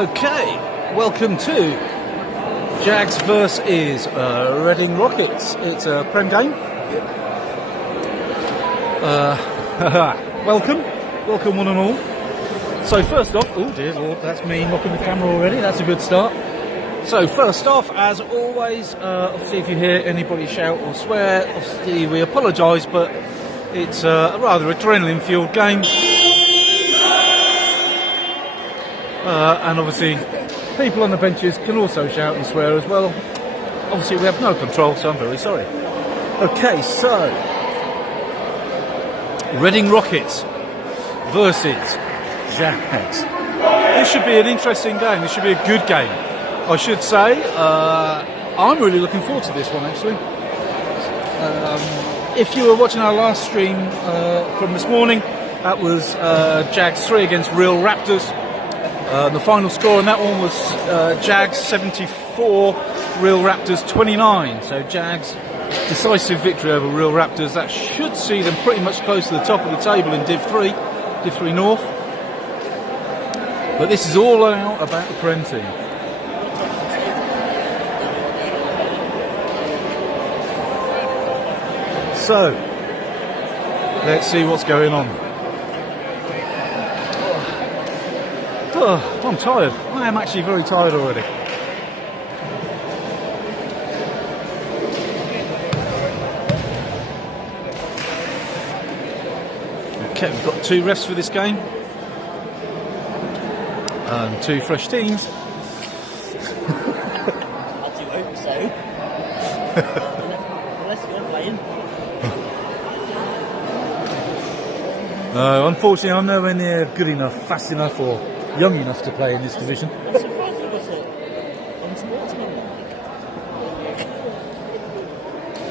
Okay, welcome to Jags versus Reading Rockets. It's a Prem game. Welcome one and all. So first off, oh dear Lord, that's me knocking the camera already, that's a good start. So first off, as always, obviously if you hear anybody shout or swear, obviously we apologise, but it's a rather adrenaline-fueled game. And obviously people on the benches can also shout and swear as well. Obviously we have no control, so I'm very sorry. Okay, so Reading Rockets versus Jags. This should be an interesting game. This should be a good game, I should say. I'm really looking forward to this one, actually. If you were watching our last stream from this morning, that was Jags 3 against Real Raptors. The final score on that one was Jags 74, Real Raptors 29. So Jags decisive victory over Real Raptors. That should see them pretty much close to the top of the table in Div 3 North. But this is all out about the Prem team. So let's see what's going on. Oh, I'm tired. I am actually very tired already. Okay, we've got 2 refs for this game. And 2 fresh teams. I do hope so. Unless you're playing. No, unfortunately I'm nowhere near good enough, fast enough or young enough to play in this division. I'm surprised you got it unsportsmanlike.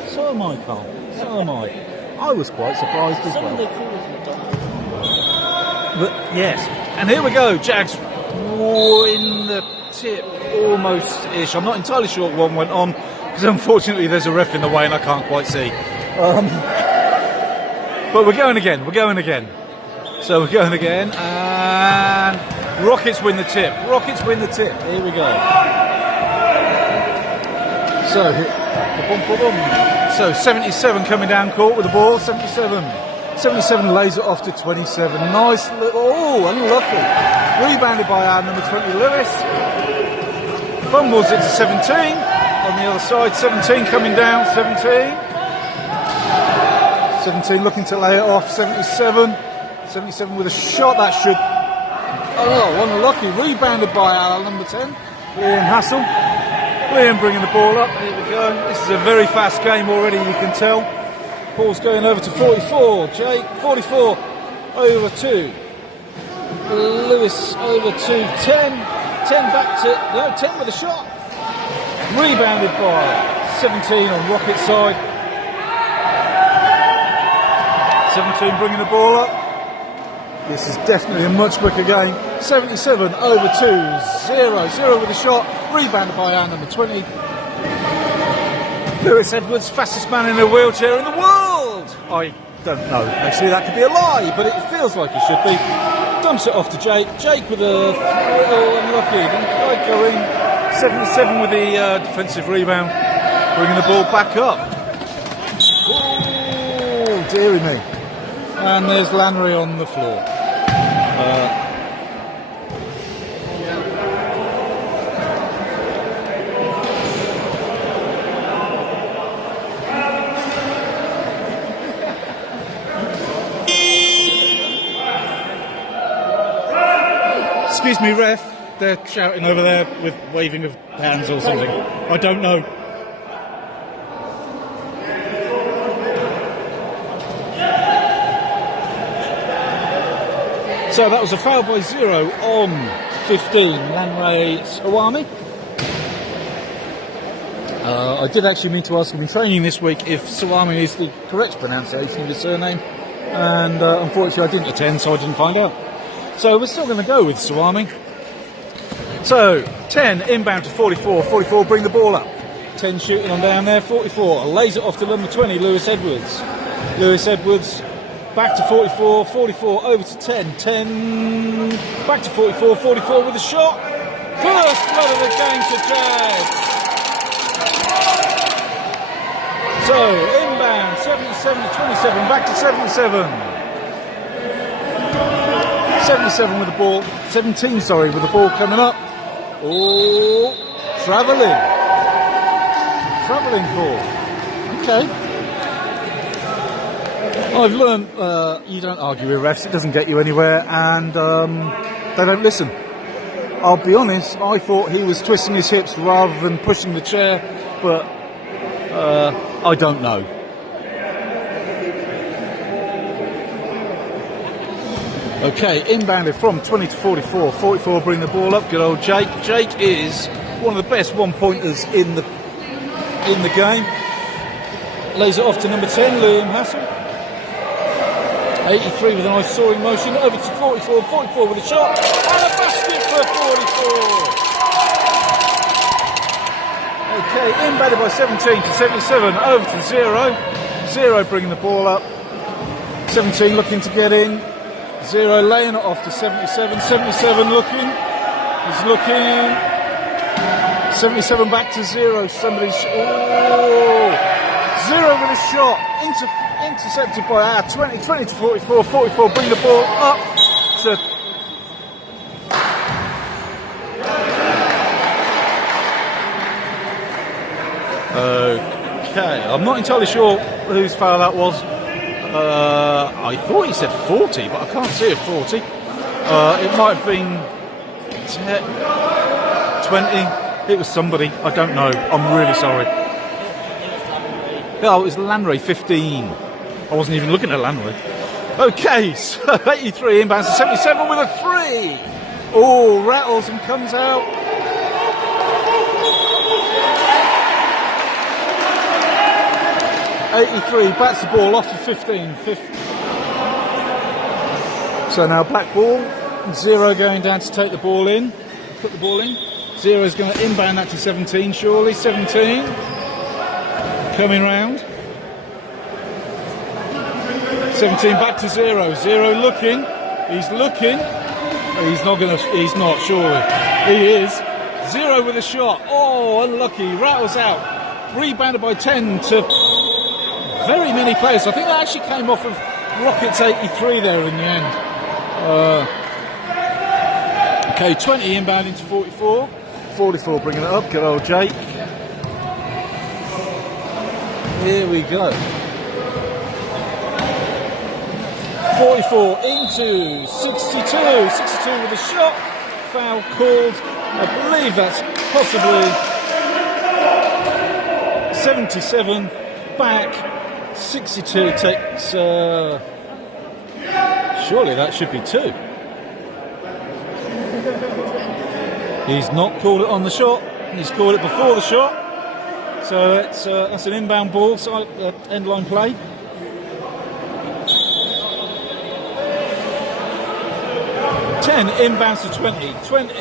So am I, Carl. So am I. I was quite surprised as well. But yes, and here we go. Jags in the tip, almost-ish. I'm not entirely sure what one went on because unfortunately there's a ref in the way and I can't quite see. But we're going again. So we're going again, and Rockets win the tip. Here we go. So 77 coming down court with the ball. 77 lays it off to 27. Nice little, oh, unlucky. Rebounded by our number 20, Lewis. Fumbles it to 17 on the other side. 17 coming down. 17 looking to lay it off. 77 with a shot that should. Oh, unlucky. Rebounded by our number 10, Liam Hassel. Liam bringing the ball up. Here we go. This is a very fast game already, you can tell. Ball's going over to 44. Jake, 44 over to Lewis, over to 10. 10 back to, no, 10 with a shot. Rebounded by 17 on Rocket side. 17 bringing the ball up. This is definitely a much quicker game. 77 over to 0 with a shot. Rebounded by our number 20. Lewis Edwards, fastest man in a wheelchair in the world. I don't know. Actually, that could be a lie, but it feels like it should be. Dumps it off to Jake. Jake with a unlucky. Didn't quite go in. 77 with the defensive rebound. Bringing the ball back up. Oh, dearie me. And there's Lannery on the floor. Excuse me, ref. They're shouting over there with waving of hands or something. I don't know. So that was a foul by 0 on 15, Lanray Sawami. I did actually mean to ask him in training this week if Sawami is the correct pronunciation of his surname, and unfortunately I didn't attend, so I didn't find out. So we're still going to go with Sawami. So 10 inbound to 44. 44 bring the ball up. 10 shooting on down there. 44 lays it off to number 20, Lewis Edwards. Lewis Edwards back to 44. 44 over to 10. 10 back to 44. 44 with a shot. First blood of the game to Jag. So, inbound, 77 to 27, back to 77. 77 with the ball, 17, sorry, with the ball coming up. Oh, travelling call. Okay. I've learned you don't argue with refs, it doesn't get you anywhere, and they don't listen. I'll be honest, I thought he was twisting his hips rather than pushing the chair, but I don't know. Okay, inbounded from 20 to 44. 44 bring the ball up. Good old Jake. Jake is one of the best one-pointers in the game. Lays it off to number 10, Liam Hassel. 83 with a nice soaring motion. Over to 44. 44 with a shot. And a basket for 44. Okay, inbounded by 17 to 77. Over to 0. 0 bringing the ball up. 17 looking to get in. 0 laying it off to 77. 77 looking. He's looking. 77 back to 0. Somebody's. Oh! 0 with a shot. Intercepted by our 20 to 44. 44 bring the ball up to. Okay, I'm not entirely sure whose foul that was. I thought he said 40, but I can't see a 40. It might have been 20. It was somebody. I don't know. I'm really sorry. Oh, it was Lanray, 15. I wasn't even looking at Lanray. Okay, so 83 inbounds to 77 with a 3. Oh, rattles and comes out. '83 bats the ball off to 15. So now black ball. 0 going down to take the ball in. Put the ball in. 0 is going to inbound that to 17, surely. 17 coming round. 17 back to 0. 0 looking. He's looking. He's not, surely. He is. 0 with a shot. Oh, unlucky. Rattles out. Rebounded by 10 to very many players. I think that actually came off of Rockets 83 there in the end. Okay, 20 inbounding to 44. 44 bringing it up. Good old Jake. Here we go. 44 into 62. 62 with a shot. Foul called. I believe that's possibly 77 back. 62 takes. Surely that should be 2. He's not called it on the shot. He's called it before the shot. So that's an inbound ball, so end line play. Inbounds to 20. 20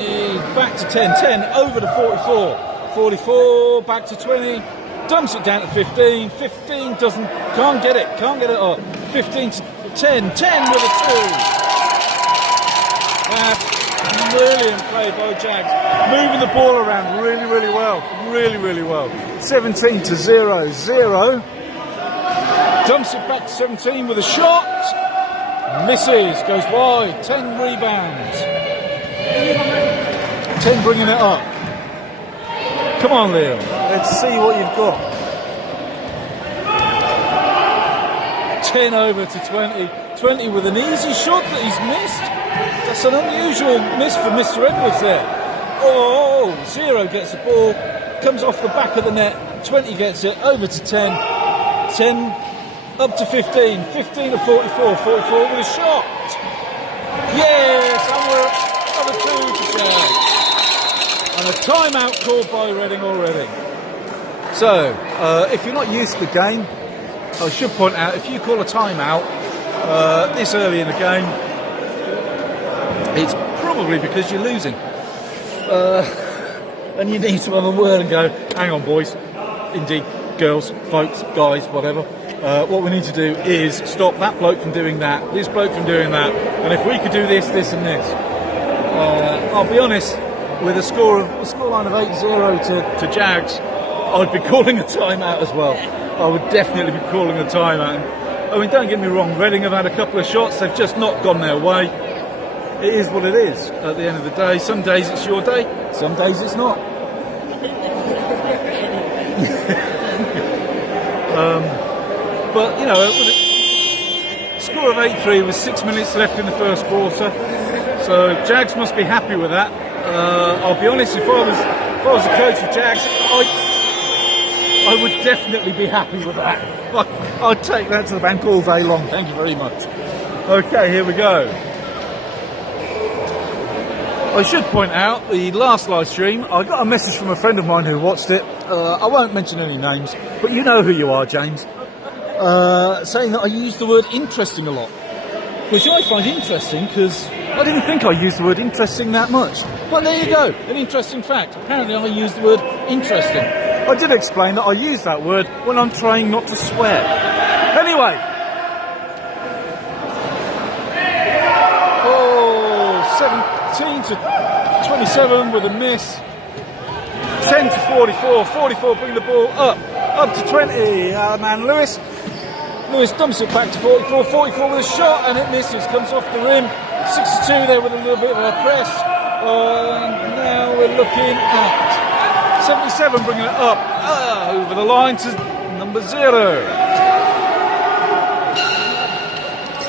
back to 10. 10 over to 44. 44 back to 20. Dumps it down to 15. 15 can't get it up. 15 to 10. 10 with a 2. That's brilliant play by Jags. Moving the ball around really, really well. Really, really well. 17 to 0. 0. Dumps it back to 17 with a shot. Misses. Goes wide. 10 rebounds. 10 bringing it up. Come on, Liam. Let's see what you've got. 10 over to 20. 20 with an easy shot that he's missed. That's an unusual miss for Mr. Edwards there. Oh, 0 gets the ball. Comes off the back of the net. 20 gets it. Over to 10. 10 up to 15. 15 to 44. 44 with a shot. Yes, and we're up another 2 to share. And a timeout called by Reading already. So, if you're not used to the game, I should point out, if you call a timeout this early in the game, it's probably because you're losing. And you need to have a word and go, hang on boys, indeed, girls, folks, guys, whatever. What we need to do is stop that bloke from doing that, this bloke from doing that, and if we could do this, this and this. I'll be honest, with a scoreline of 8-0 to Jags, I'd be calling a timeout as well. I would definitely be calling a timeout. I mean, don't get me wrong, Reading have had a couple of shots, they've just not gone their way. It is what it is at the end of the day. Some days it's your day, some days it's not. But, you know, with a score of 8-3 with 6 minutes left in the first quarter. So Jags must be happy with that. I'll be honest, if I was the coach of Jags, I would definitely be happy with that. I'd take that to the bank all day long. Thank you very much. Okay, here we go. I should point out, the last live stream, I got a message from a friend of mine who watched it. I won't mention any names, but you know who you are, James. Saying that I used the word interesting a lot. Which I find interesting, because I didn't think I used the word interesting that much. But there you go, an interesting fact. Apparently I used the word interesting. I did explain that I use that word when I'm trying not to swear. Anyway. Oh, 17 to 27 with a miss. 10 to 44. 44 bring the ball up to 20. Our man Lewis dumps it back to 44. 44 with a shot and it misses. Comes off the rim. 6-2 there with a little bit of a press. And now we're looking at 77 bringing it up over the line to number 0.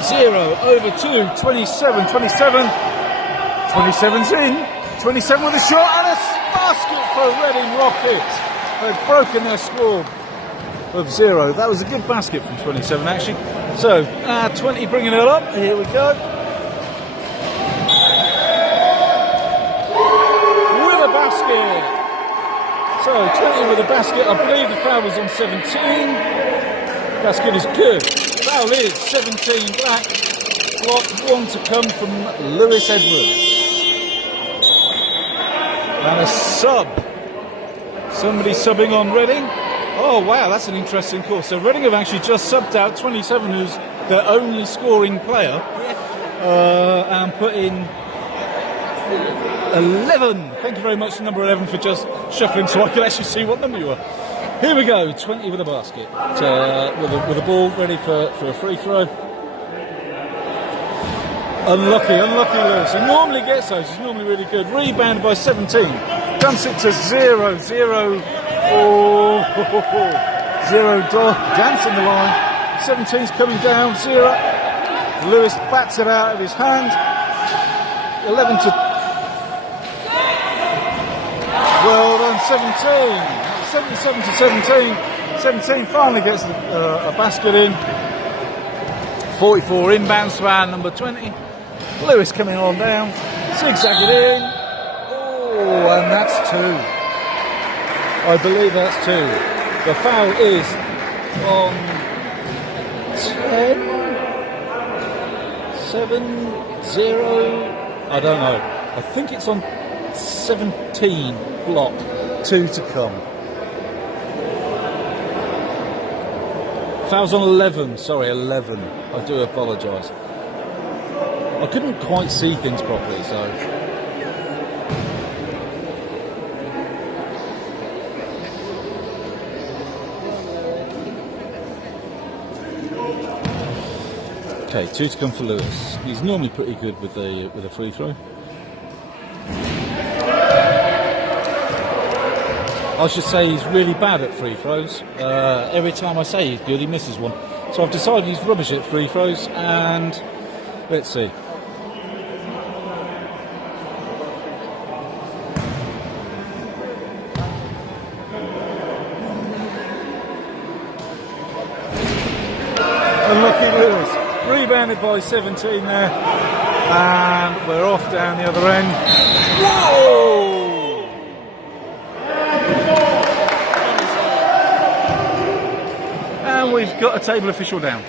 0 over 2. 27. 27's in. 27 with a shot and a basket for Reading Rockets. They've broken their score of 0. That was a good basket from 27 actually. So 20 bringing it up. Here we go. With a basket. So 20 with a basket. I believe the foul was on 17. Basket is good. Foul is 17 black. One to come from Lewis Edwards. And a sub. Somebody subbing on Reading. Oh wow, that's an interesting call. So Reading have actually just subbed out 27, who's their only scoring player, and put in 11. Thank you very much, number 11, for just shuffling so I could actually see what number you are. Here we go, 20 with a basket, with a ball ready for a free throw. Unlucky Lewis. He normally gets those. He's normally really good. Rebounded by 17. Dumps it to 0. 0. Oh, 0 dancing the line. 17's coming down. 0. Lewis bats it out of his hand. 11 to. Well done, 17. 77 to 17. 17 finally gets a basket in. 44 inbounds to our number 20. Lewis coming on down, zigzag it in. Oh, and that's 2. I believe that's 2. The foul is on 10, 7, 0. I don't know. I think it's on 17 block. 2 to come. Foul's on 11. Sorry, 11. I do apologise. I couldn't quite see things properly, so. Okay, 2 to come for Lewis. He's normally pretty good with a free throw. I should say he's really bad at free throws. Every time I say he's good, he misses one. So I've decided he's rubbish at free throws, and let's see. Unlucky Lewis. Rebounded by 17 there. And we're off down the other end. Whoa! And we've got a table official down.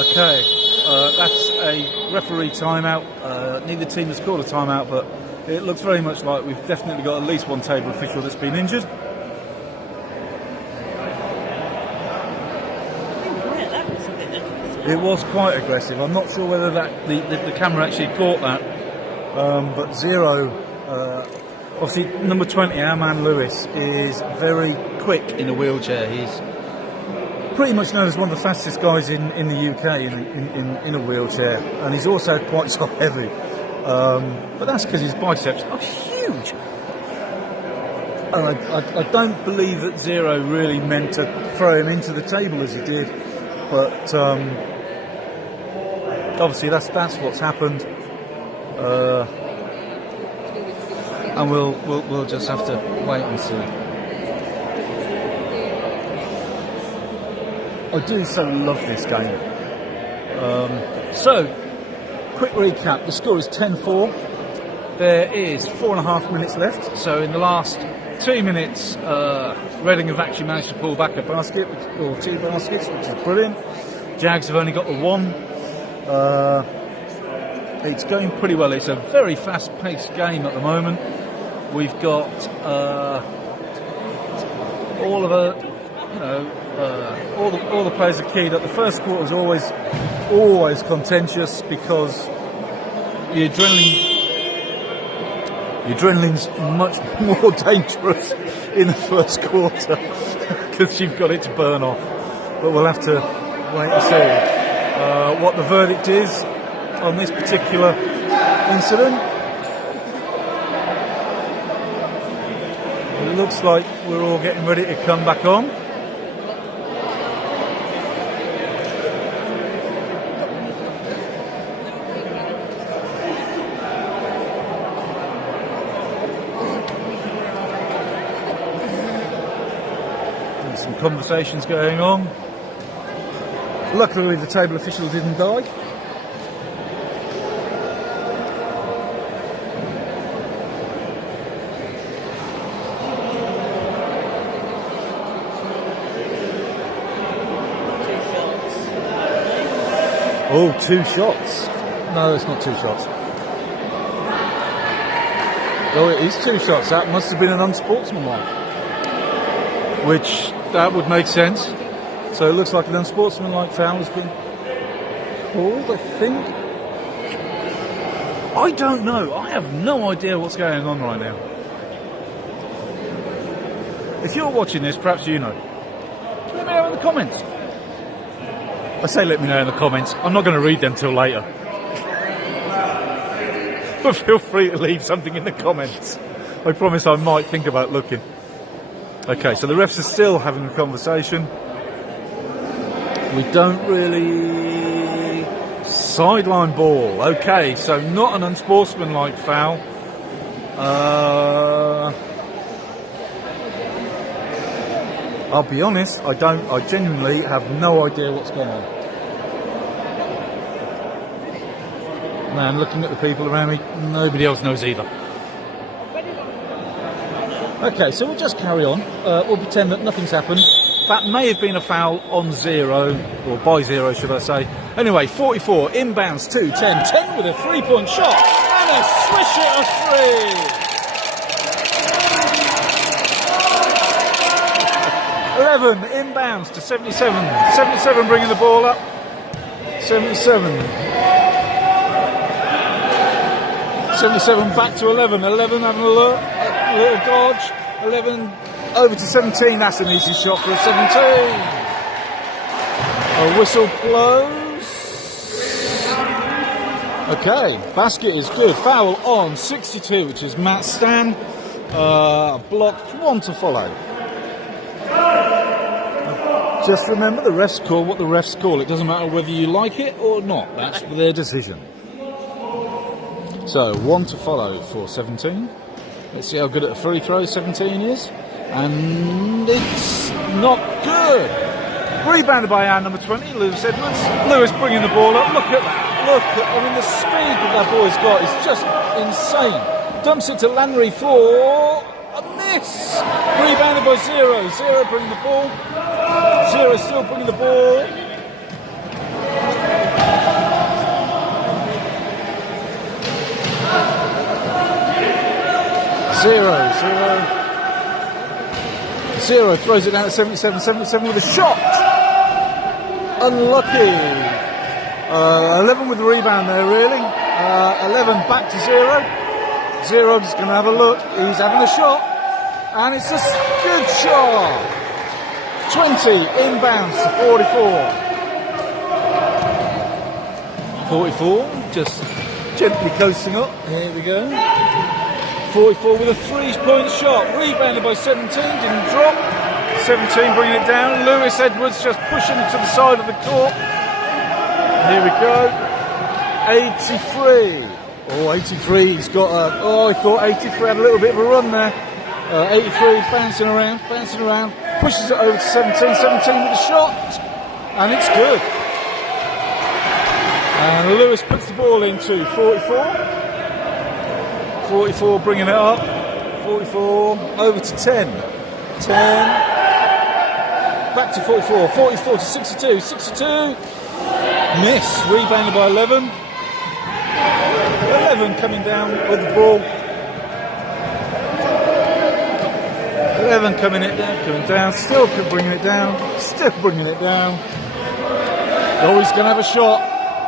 Okay, that's a referee timeout. Neither team has called a timeout, but it looks very much like we've definitely got at least one table official that's been injured. It was quite aggressive. I'm not sure whether that the camera actually caught that, but Zero, obviously number 20, our man Lewis, is very quick in a wheelchair. He's pretty much known as one of the fastest guys in the UK in a wheelchair, and he's also quite top heavy. But that's because his biceps are huge. And I don't believe that Zero really meant to throw him into the table as he did, but obviously that's what's happened, and we'll just have to wait and see. I do so love this game. So, quick recap: the score is 10-4. There is 4.5 minutes left. So in the last 2 minutes, Reading have actually managed to pull back a basket, or 2 baskets, which is brilliant. Jags have only got the 1. It's going pretty well. It's a very fast-paced game at the moment. We've got all the players are keyed up. The first quarter is always contentious because the adrenaline's much more dangerous in the first quarter because you've got it to burn off. But we'll have to wait and see what the verdict is on this particular incident. It looks like we're all getting ready to come back on. There's some conversations going on. Luckily the table official didn't die. Oh, 2 shots. No, it's not 2 shots. Oh, it is 2 shots. That must have been an unsportsmanlike. Which, that would make sense. So it looks like an unsportsmanlike foul has been called, I think. I don't know. I have no idea what's going on right now. If you're watching this, perhaps you know. Let me know in the comments. I say let me know in the comments. I'm not going to read them till later. But feel free to leave something in the comments. I promise I might think about looking. Okay, so the refs are still having a conversation. We don't really... Sideline ball. Okay, so not an unsportsmanlike foul. I'll be honest, I genuinely have no idea what's going on. Man, looking at the people around me, nobody else knows either. Okay, so we'll just carry on. We'll pretend that nothing's happened. That may have been a foul on Zero, or by Zero, should I say. Anyway, 44, inbounds, 2-10, 10 with a 3-point shot, and a swish at a 3. 11 inbounds to 77. 77 bringing the ball up. 77 back to 11. 11 having a little dodge. 11 over to 17. That's an easy shot for a 17. A whistle blows. Okay, basket is good. Foul on 62, which is Matt Stan. Blocked, 1 to follow. Just remember, the refs call what the refs call. It doesn't matter whether you like it or not. That's their decision. So, 1 to follow for 17. Let's see how good at a free throw 17 is. And it's not good. Rebounded by our number 20, Lewis Edwards. Lewis bringing the ball up. Look at that. I mean, the speed that boy's got is just insane. Dumps it to Lanry for a miss. Rebounded by Zero. Zero bringing the ball. Zero still bringing the ball. Zero throws it down at 77. 77 with a shot. Unlucky. 11 with the rebound there, really. 11 back to 0. Zero's going to have a look. He's having a shot. And it's a good shot. 20 inbounds to 44. 44, just gently coasting up. Here we go. 44 with a 3-point shot. Rebounded by 17, didn't drop. 17 bringing it down. Lewis Edwards just pushing it to the side of the court. Here we go. 83. Oh, 83. He's got a. Oh, I thought 83 had a little bit of a run there. 83 bouncing around. Pushes it over to 17. 17 with a shot. And it's good. And Lewis puts the ball into 44. 44 bringing it up. 44 over to 10. 10. Back to 44. 44 to 62. 62. Miss. Rebounded by 11. 11 coming down with the ball. 11 coming down. Still bringing it down. Oh, he's going to have a shot.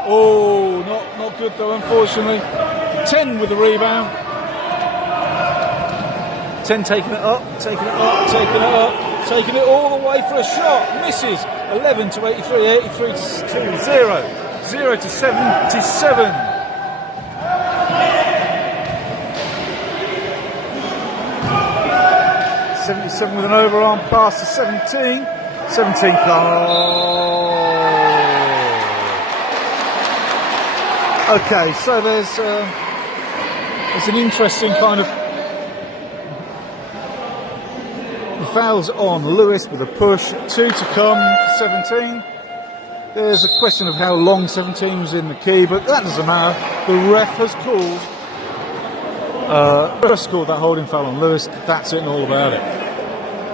Oh, not good though, unfortunately. 10 with the rebound. 10 taking it up. Taking it all the way for a shot. Misses. 11 to 83. 83 to 0. 0 to 77. 77 with an overarm pass to 17. 17 Okay, so there's an interesting kind of fouls on. Lewis with a push, 2 to come for 17. There's a question of how long 17 was in the key, but that doesn't matter. The ref has called that holding foul on Lewis. That's it and all about it.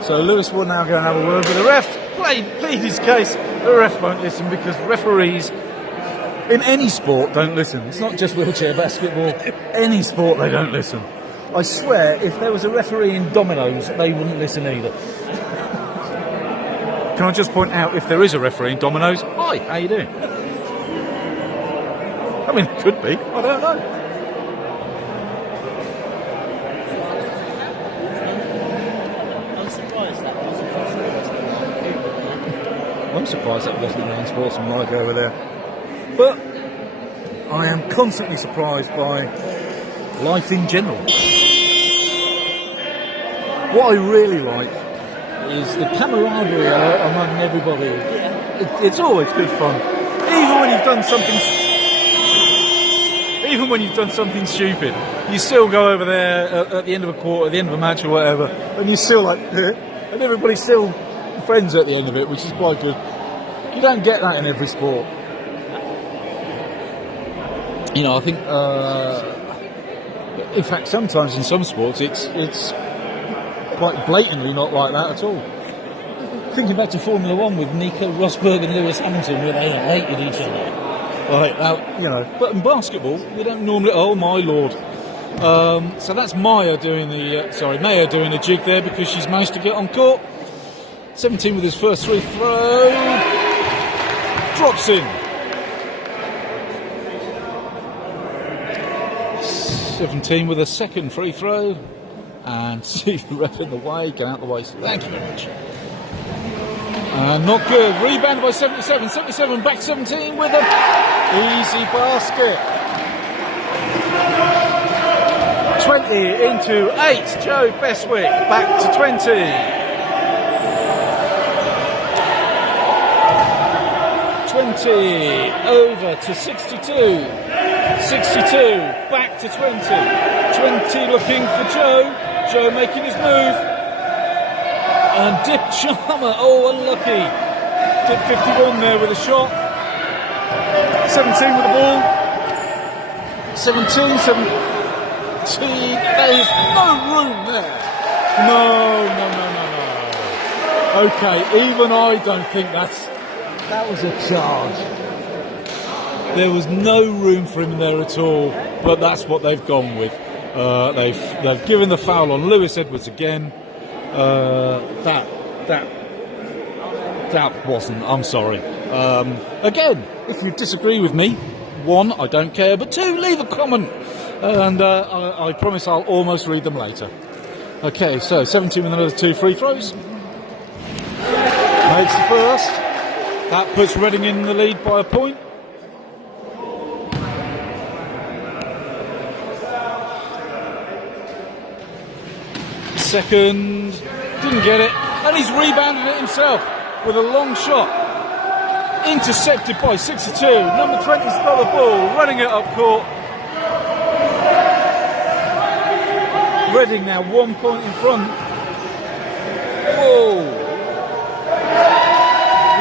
So Lewis will now go and have a word with the ref. Plead his case. The ref won't listen because referees in any sport don't listen. It's not just wheelchair basketball. Any sport they don't listen. I swear, if there was a referee in dominoes, they wouldn't listen either. Can I just point out, if there is a referee in dominoes, hi, how you doing? I mean, it could be. I don't know. I'm surprised that wasn't an unsportsmanlike over there. But I am constantly surprised by life in general. What I really like is the camaraderie among everybody. It's always good fun. Even when you've done something stupid, you still go over there at the end of a quarter, at the end of a match or whatever, and you're still like, and everybody's still friends at the end of it, which is quite good. You don't get that in every sport. You know, I think, in fact, sometimes in some sports, it's quite blatantly not like that at all. Thinking back to Formula 1 with Nico Rosberg and Lewis Hamilton, where they hated each other. Right, you know, but in basketball, we don't normally. Oh my lord! So that's Maya doing Maya doing a jig there because she's managed to get on court. 17 with his first free throw, drops in. 17 with a second free throw, and see the ref in the way. Get out the way. Thank you very much. Not good. Rebounded by 77. 77 back 17 with an easy basket. 20 into 8. Joe Bestwick back to 20. 20 over to 62. 62 back to 20. 20 looking for Joe. Joe making his move. And Dip Charmer, oh unlucky. Dip 51 there with a shot. 17 with the ball. 17. There is no room there. No. Okay, even I don't think that was a charge. There was no room for him there at all, but that's what they've gone with. They've given the foul on Lewis Edwards again. That wasn't. I'm sorry. Again, if you disagree with me, 1, I don't care, but 2, leave a comment, and I promise I'll almost read them later. Okay, so 17 with another 2 free throws. Makes the first. That puts Reading in the lead by a point. Second, didn't get it, and he's rebounded it himself with a long shot. Intercepted by 62. Number 20's got the ball, running it up court. Reading now 1 point in front. Whoa!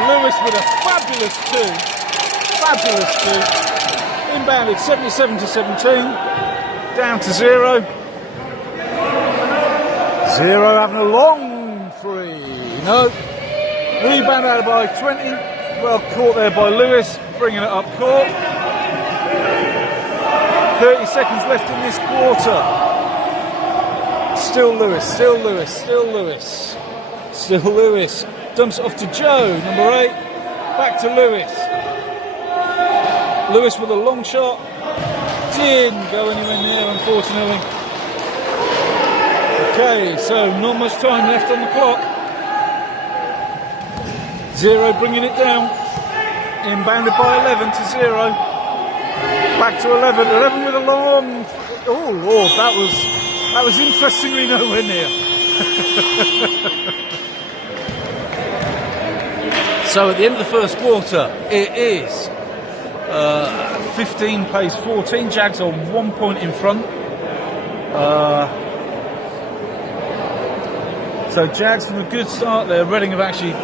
Lewis with a fabulous 2. Fabulous 2. Inbounded 77 to 17. Down to 0. 0 having a long 3. No. Rebounded by 20. Well caught there by Lewis, bringing it up court. 30 seconds left in this quarter. Still Lewis, still Lewis, still Lewis. Still Lewis. Dumps it off to Joe, number 8. Back to Lewis. Lewis with a long shot. Didn't go anywhere near, unfortunately. Okay, so not much time left on the clock. 0 bringing it down. Inbounded by 11 to 0. Back to 11. 11 with a long... Oh, Lord, that was interestingly nowhere near. So at the end of the first quarter, it is 15 plays 14. Jags are 1 point in front. So Jags from a good start there. Reading have actually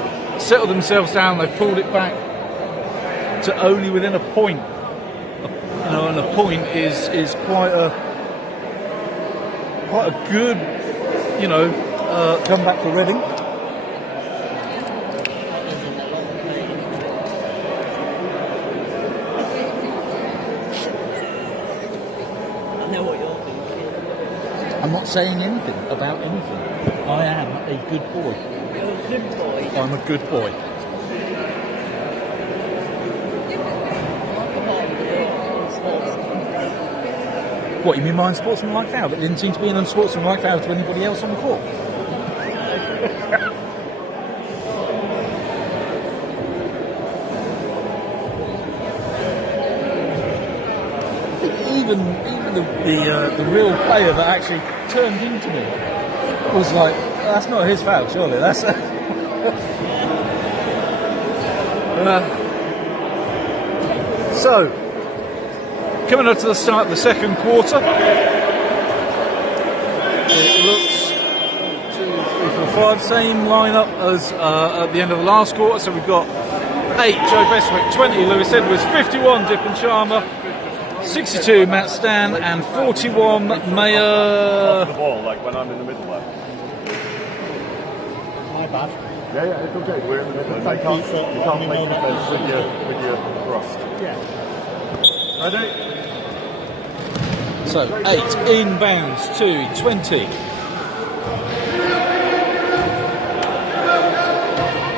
settled themselves down. They've pulled it back to only within a point. You know, and a point is quite a good, you know, comeback for Reading. I know what you're thinking. I'm not saying anything about anything. I am a good boy. You're a good boy. I'm a good boy. What, you mean my unsportsmanlike foul? But it didn't seem to be an unsportsmanlike foul to anybody else on the court. even the real player that actually turned into me was like, that's not his foul, surely. That's so, coming up to the start of the second quarter, it looks 2, 3, 4, 5, same lineup as at the end of the last quarter. So we've got 8 Joe Bestwick, 20 Lewis Edwards, 51 Dippin Sharma, 62 Matt Stan, and 41 Mayer. Off the ball, like when I'm in the middle there. My bad. Yeah, it's okay. We're in the middle. Thank you for You can't letting me make know that. defense with your thrust. Yeah. Ready? So 8 inbounds to 20.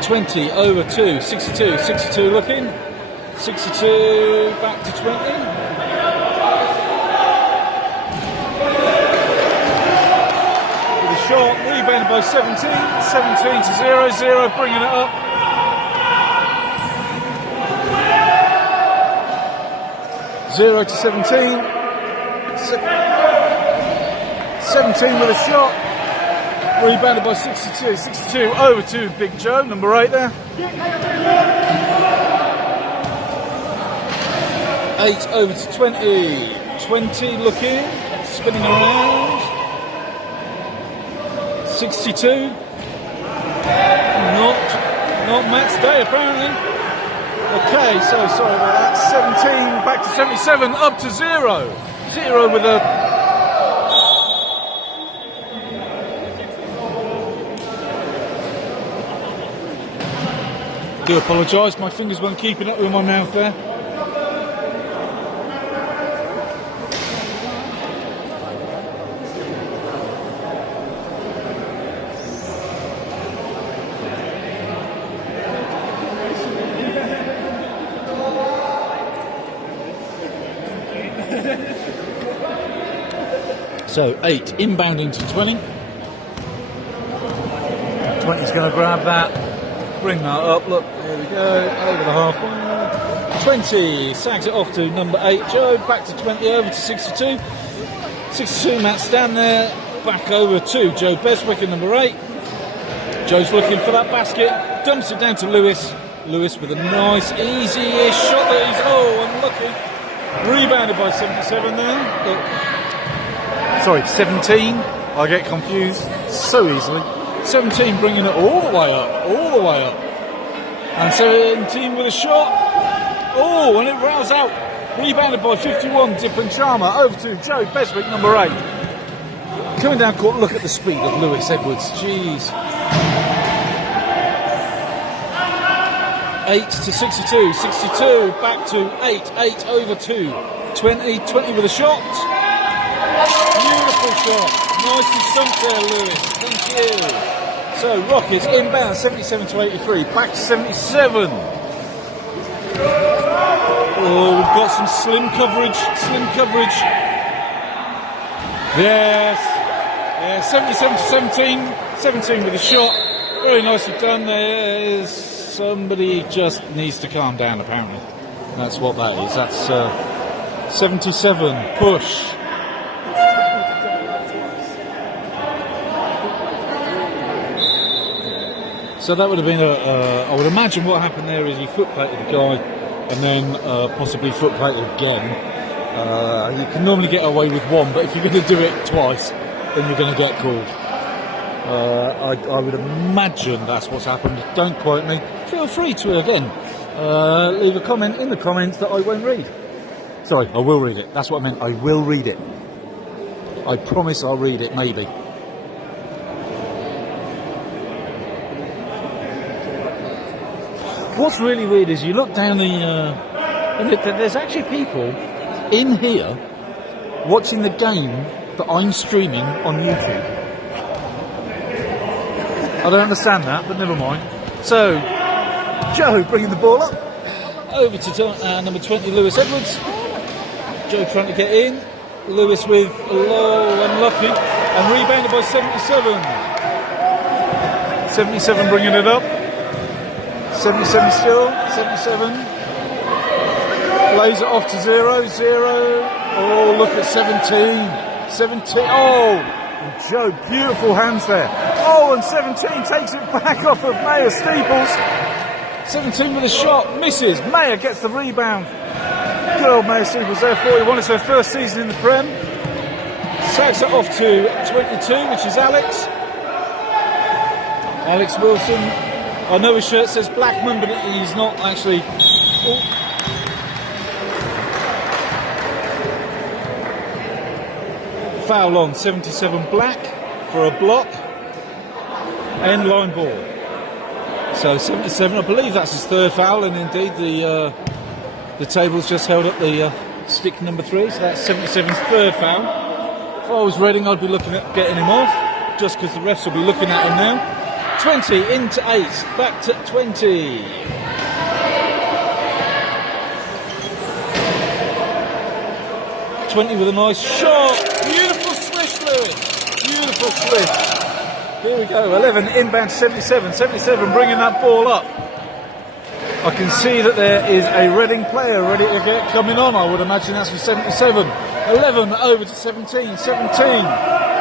20 over 2, 62, 62 looking, 62 back to 20. With a shot, rebounded by 17, 17 to 0, 0 bringing it up. Zero to 17. 17 with a shot. Rebounded by 62. 62 over to Big Joe, number 8 there. 8 over to 20. 20 looking, spinning around. 62. Not Matt's day apparently. Okay, so sorry about that. 17 back to 77, up to 0. 0 with a... I do apologise, my fingers weren't keeping up with my mouth there. So 8 inbounding to 20. 20's going to grab that, bring that up. Look, here we go, over the half. 20 sags it off to number 8 Joe, back to 20, over to 62. 62 Matt Stan there, back over to Joe Beswick at number 8. Joe's looking for that basket, dumps it down to Lewis. Lewis with a nice, easy-ish shot that he's, unlucky. Rebounded by 77 there. Sorry, 17. I get confused so easily. 17 bringing it all the way up. And 17 with a shot. Oh, and it rails out. Rebounded by 51, Dippin Charmer. Over to Joe Beswick, number 8. Coming down court, look at the speed of Lewis Edwards. Jeez. 8 to 62, 62 back to 8, 8 over 2, 20, 20 with a shot. Beautiful shot. Nicely sunk there, Lewis. Thank you. So Rockets inbound 77 to 83, back to 77. Oh, we've got some slim coverage. Yes. Yeah, 77 to 17, 17 with a shot. Very nicely done. There's somebody just needs to calm down, apparently. That's what that is. That's 77 push. So that would have been I would imagine what happened there is he foot plated the guy and then possibly foot plated again. You can normally get away with one, but if you're going to do it twice, then you're going to get called. I would imagine that's what's happened. Don't quote me. Feel free to, again, leave a comment in the comments that I won't read. Sorry, I will read it. That's what I meant. I will read it. I promise I'll read it, maybe. What's really weird is you look down and there's actually people in here watching the game that I'm streaming on YouTube. I don't understand that, but never mind. So, Joe bringing the ball up. Over to number 20, Lewis Edwards. Joe trying to get in. Lewis with a low, unlucky. And rebounded by 77. 77 bringing it up. 77 still. 77. Lays it off to 0. 0. Oh, look at 17. 17. Oh, and Joe, beautiful hands there. Oh, and 17 takes it back off of Mayer Steeples. 17 with a shot, misses. Mayer gets the rebound. Good old Mayer Steeples there, 41. It's her first season in the Prem. Sags it off to 22, which is Alex. Alex Wilson. I know his shirt says Blackman, but he's not actually. Oh. Foul on 77 Black for a block. End line ball. So 77, I believe that's his third foul, and indeed the table's just held up the stick number 3, so that's 77's third foul. If I was Reading, I'd be looking at getting him off, just because the refs will be looking at him now. 20 into 8, back to 20. With a nice shot. Beautiful swish, Lewis. Beautiful swish. Here we go. 11 inbound 77. 77 bringing that ball up. I can see that there is a Reading player ready to get coming on. I would imagine that's for 77. 11 over to 17. 17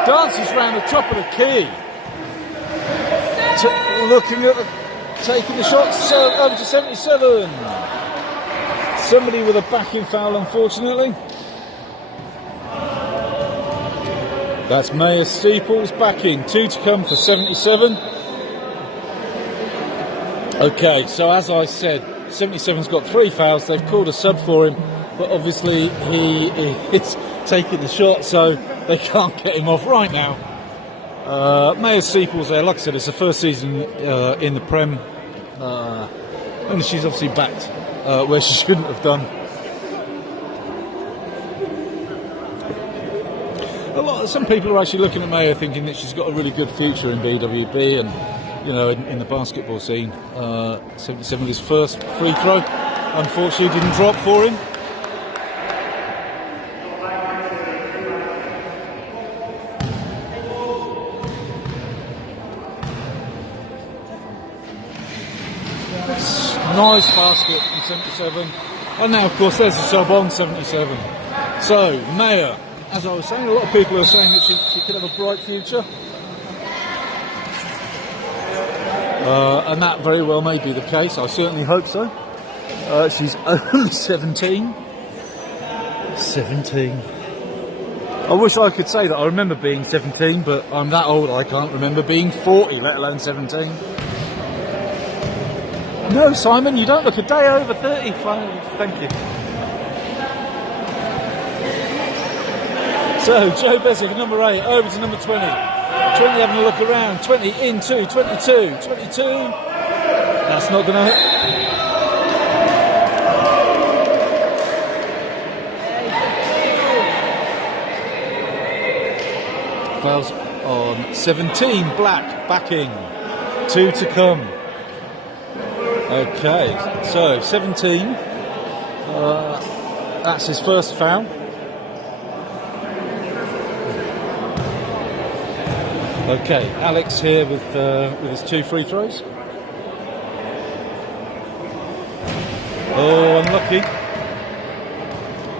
dances round the top of the key. Looking at taking the shots over to 77. Somebody with a backing foul, unfortunately. That's Mayer Steeples backing. 2 to come for 77. Okay, so as I said, 77's got 3 fouls. They've called a sub for him, but obviously he is taking the shot, so they can't get him off right now. Mayer Steeples there, like I said, it's her first season in the Prem. And she's obviously backed where she shouldn't have done. Some people are actually looking at Mayer thinking that she's got a really good future in BWB and, you know, in the basketball scene. 77 his first free throw, unfortunately didn't drop for him. Nice basket from 77. And now, of course, there's a sub on 77. So, Maya, as I was saying, a lot of people are saying that she could have a bright future. And that very well may be the case. I certainly hope so. She's only 17. 17. I wish I could say that I remember being 17, but I'm that old I can't remember being 40, let alone 17. No, Simon, you don't look a day over 30. Thank you. So, Joe Bessick, number 8, over to number 20. 20 having a look around. 20 into 22. 22. That's not going to hit. Fouls on 17. Black backing. 2 to come. Okay, so 17. That's his first foul. Okay, Alex here with his 2 free throws. Oh, unlucky.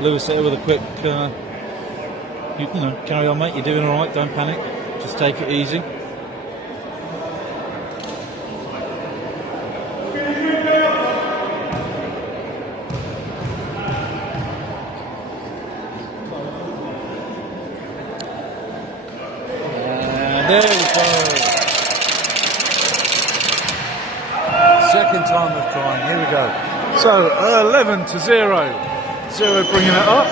Lewis there with a quick, you know, carry on, mate. You're doing all right. Don't panic. Just take it easy. There we go. Second time of trying. Here we go. So 11 to 0. 0 bringing it up.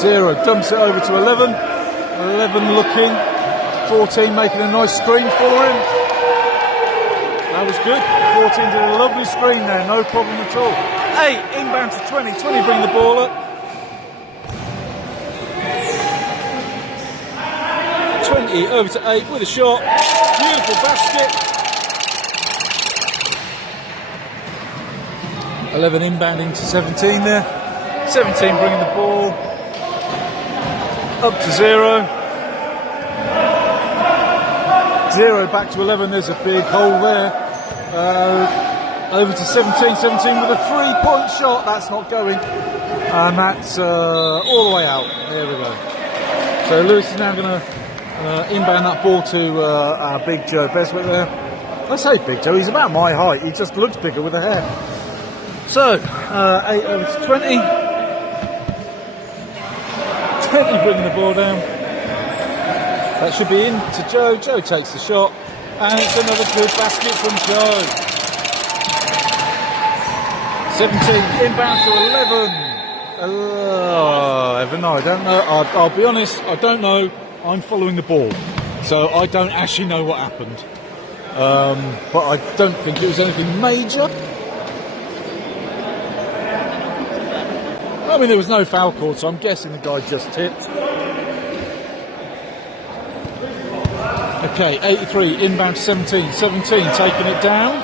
0 dumps it over to 11. 11 looking. 14 making a nice screen for him. That was good. 14 did a lovely screen there. No problem at all. 8 inbound to 20. 20 bring the ball up. 20 over to 8 with a shot. Beautiful basket. 11 inbounding to 17 there. 17 bringing the ball up to 0. 0 back to 11. There's a big hole there. Over to 17. 17 with a 3-point shot. That's not going. And that's all the way out. There we go. So Lewis is now going to inbound that ball to our big Joe Beswick there. I say big Joe, he's about my height. He just looks bigger with the hair. So, 8 over to 20. 20 bringing the ball down. That should be in to Joe. Joe takes the shot. And it's another good basket from Joe. 17 inbound to 11. Evan, I don't know. I'll be honest, I don't know. I'm following the ball, so I don't actually know what happened. But I don't think it was anything major. I mean, there was no foul called, so I'm guessing the guy just tipped. Okay, 83, inbound to 17. 17 taking it down.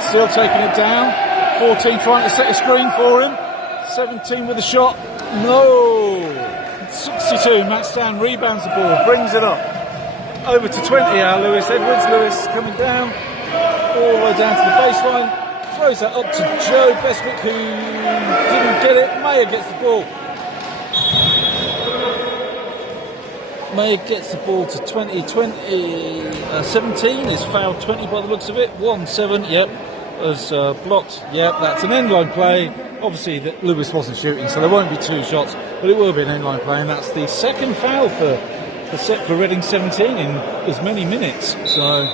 Still taking it down. 14 trying to set a screen for him. 17 with a shot. No! 62, Matt Stan rebounds the ball, brings it up. Over to 20, Lewis Edwards. Lewis coming down, all the way down to the baseline. Throws that up to Joe Beswick, who didn't get it. Mayer gets the ball. Mayer gets the ball to 20. 17 is fouled 20 by the looks of it. 1-7, yep. Was blocked, yep, that's an end line play. Obviously, that Lewis wasn't shooting, so there won't be 2 shots, but it will be an end-line play, and that's the second foul for Reading 17 in as many minutes. So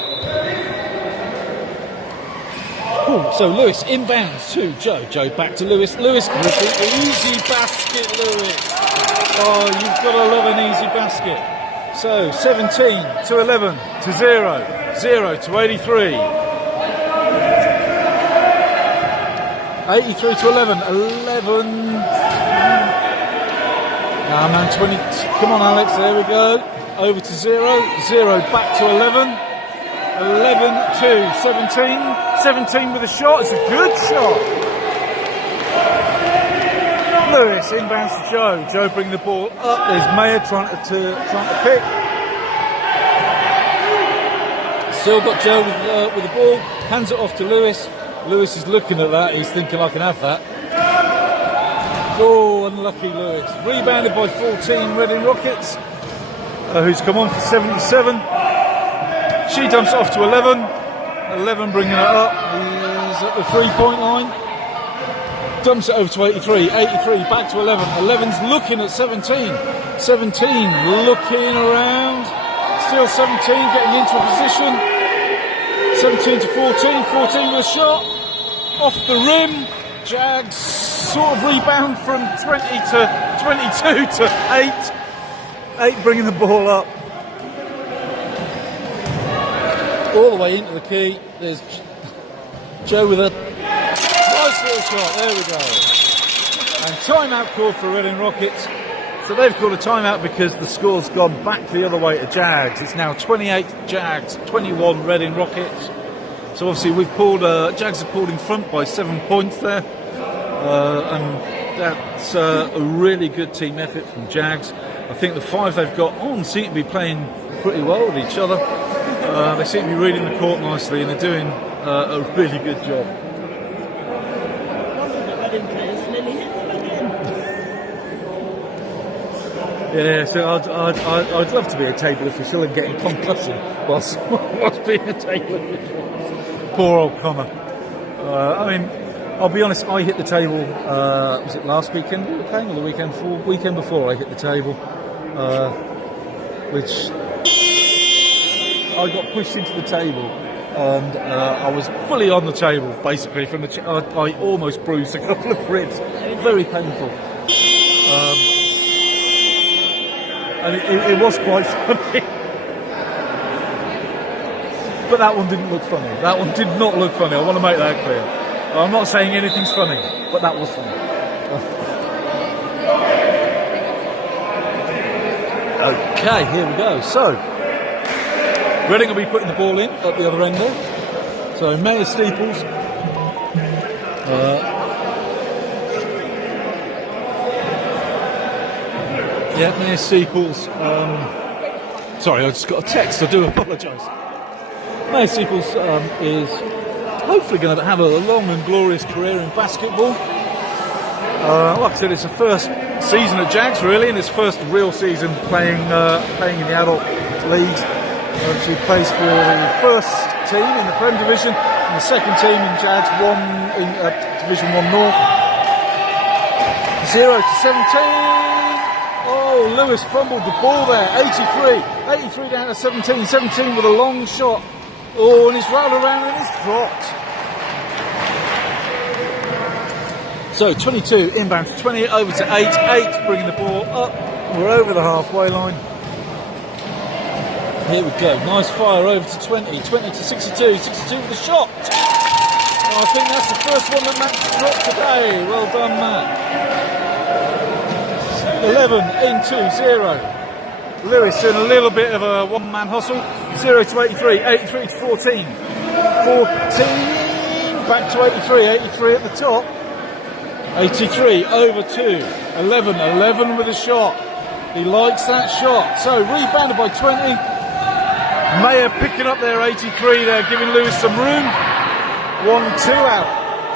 Lewis inbounds to Joe. Joe back to Lewis. Lewis with the easy basket. Lewis. Oh, you've got to love an easy basket. So 17 to 11 to 0. 0 to 83. 83 to 11. 11. Ah, man, 20. Come on, Alex. There we go. Over to 0. 0 back to 11. 11 to 17. 17 with a shot. It's a good shot. Lewis inbounds to Joe. Joe bringing the ball up. There's Mayer trying to pick. Still got Joe with the ball. Hands it off to Lewis. Lewis is looking at that. He's thinking, I can have that. Oh, unlucky Lewis. Rebounded by 14 Reading Rockets, who's come on for 77. She dumps it off to 11. 11 bringing it up. He's at the 3-point line. Dumps it over to 83. 83 back to 11. 11's looking at 17. 17 looking around. Still 17 getting into a position. 17 to 14. 14 with a shot. Off the rim. Jags sort of rebound from 20 to 22 to 8. 8 bringing the ball up. All the way into the key. There's Joe with a nice little shot. There we go. And timeout called for Reading Rockets. So they've called a timeout because the score's gone back the other way to Jags. It's now 28 Jags, 21 Reading Rockets. So obviously we've pulled, Jags have pulled in front by 7 points there. And that's a really good team effort from Jags. I think the 5 they've got on seem to be playing pretty well with each other. They seem to be reading the court nicely, and they're doing a really good job. Yeah, so I'd love to be a table official and getting concussion whilst being a table official. Poor old Connor. I mean, I'll be honest, I hit the table, was it last weekend we were playing, or the weekend before I hit the table, which I got pushed into the table, and I was fully on the table, basically, from the I almost bruised a couple of ribs. Very painful. And it was quite funny. But that one didn't look funny. That one did not look funny. I want to make that clear. I'm not saying anything's funny, but that was funny. Okay, here we go. So, Reading will be putting the ball in at the other end there. So, Mayor Steeples. Yeah, Mayor Steeples. Sorry, I just got a text. I do apologise. Mayor Steeples is hopefully going to have a long and glorious career in basketball. Like I said, it's the first season at Jags, really, and his first real season playing in the adult leagues. She plays for the first team in the Prem Division and the second team in Jags Division 1 North. 0 to 17. Oh, Lewis fumbled the ball there. 83 down to 17. 17 with a long shot. Oh, and he's rolled around and he's dropped. So 22 inbound to 20, over to 8. 8 bringing the ball up. We're over the halfway line. Here we go. Nice fire over to 20. 20 to 62. 62 with a shot. Oh, I think that's the first one that Matt's dropped today. Well done, Matt. 11 into 0. Lewis doing a little bit of a one-man hustle. 0 to 83. 83 to 14. 14 back to 83. 83 at the top. 83 over to 11. 11 with a shot. He likes that shot. So rebounded by 20. Mayer picking up their 83 there, giving Lewis some room. 1-2 out.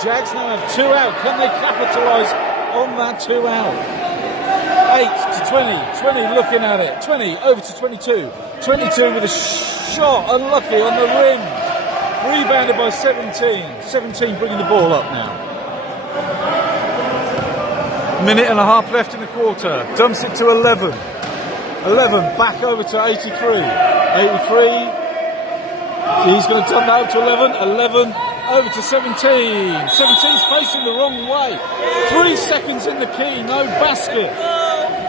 Jags now have 2 out. Can they capitalise on that 2 out? 8 to 20. 20 looking at it. 20 over to 22. 22 with a shot. Unlucky on the rim. Rebounded by 17. 17 bringing the ball up now. Minute and a half left in the quarter. Dumps it to 11. 11 back over to 83. 83. He's going to dump that up to 11. 11 over to 17. 17's facing the wrong way. 3 seconds in the key. No basket.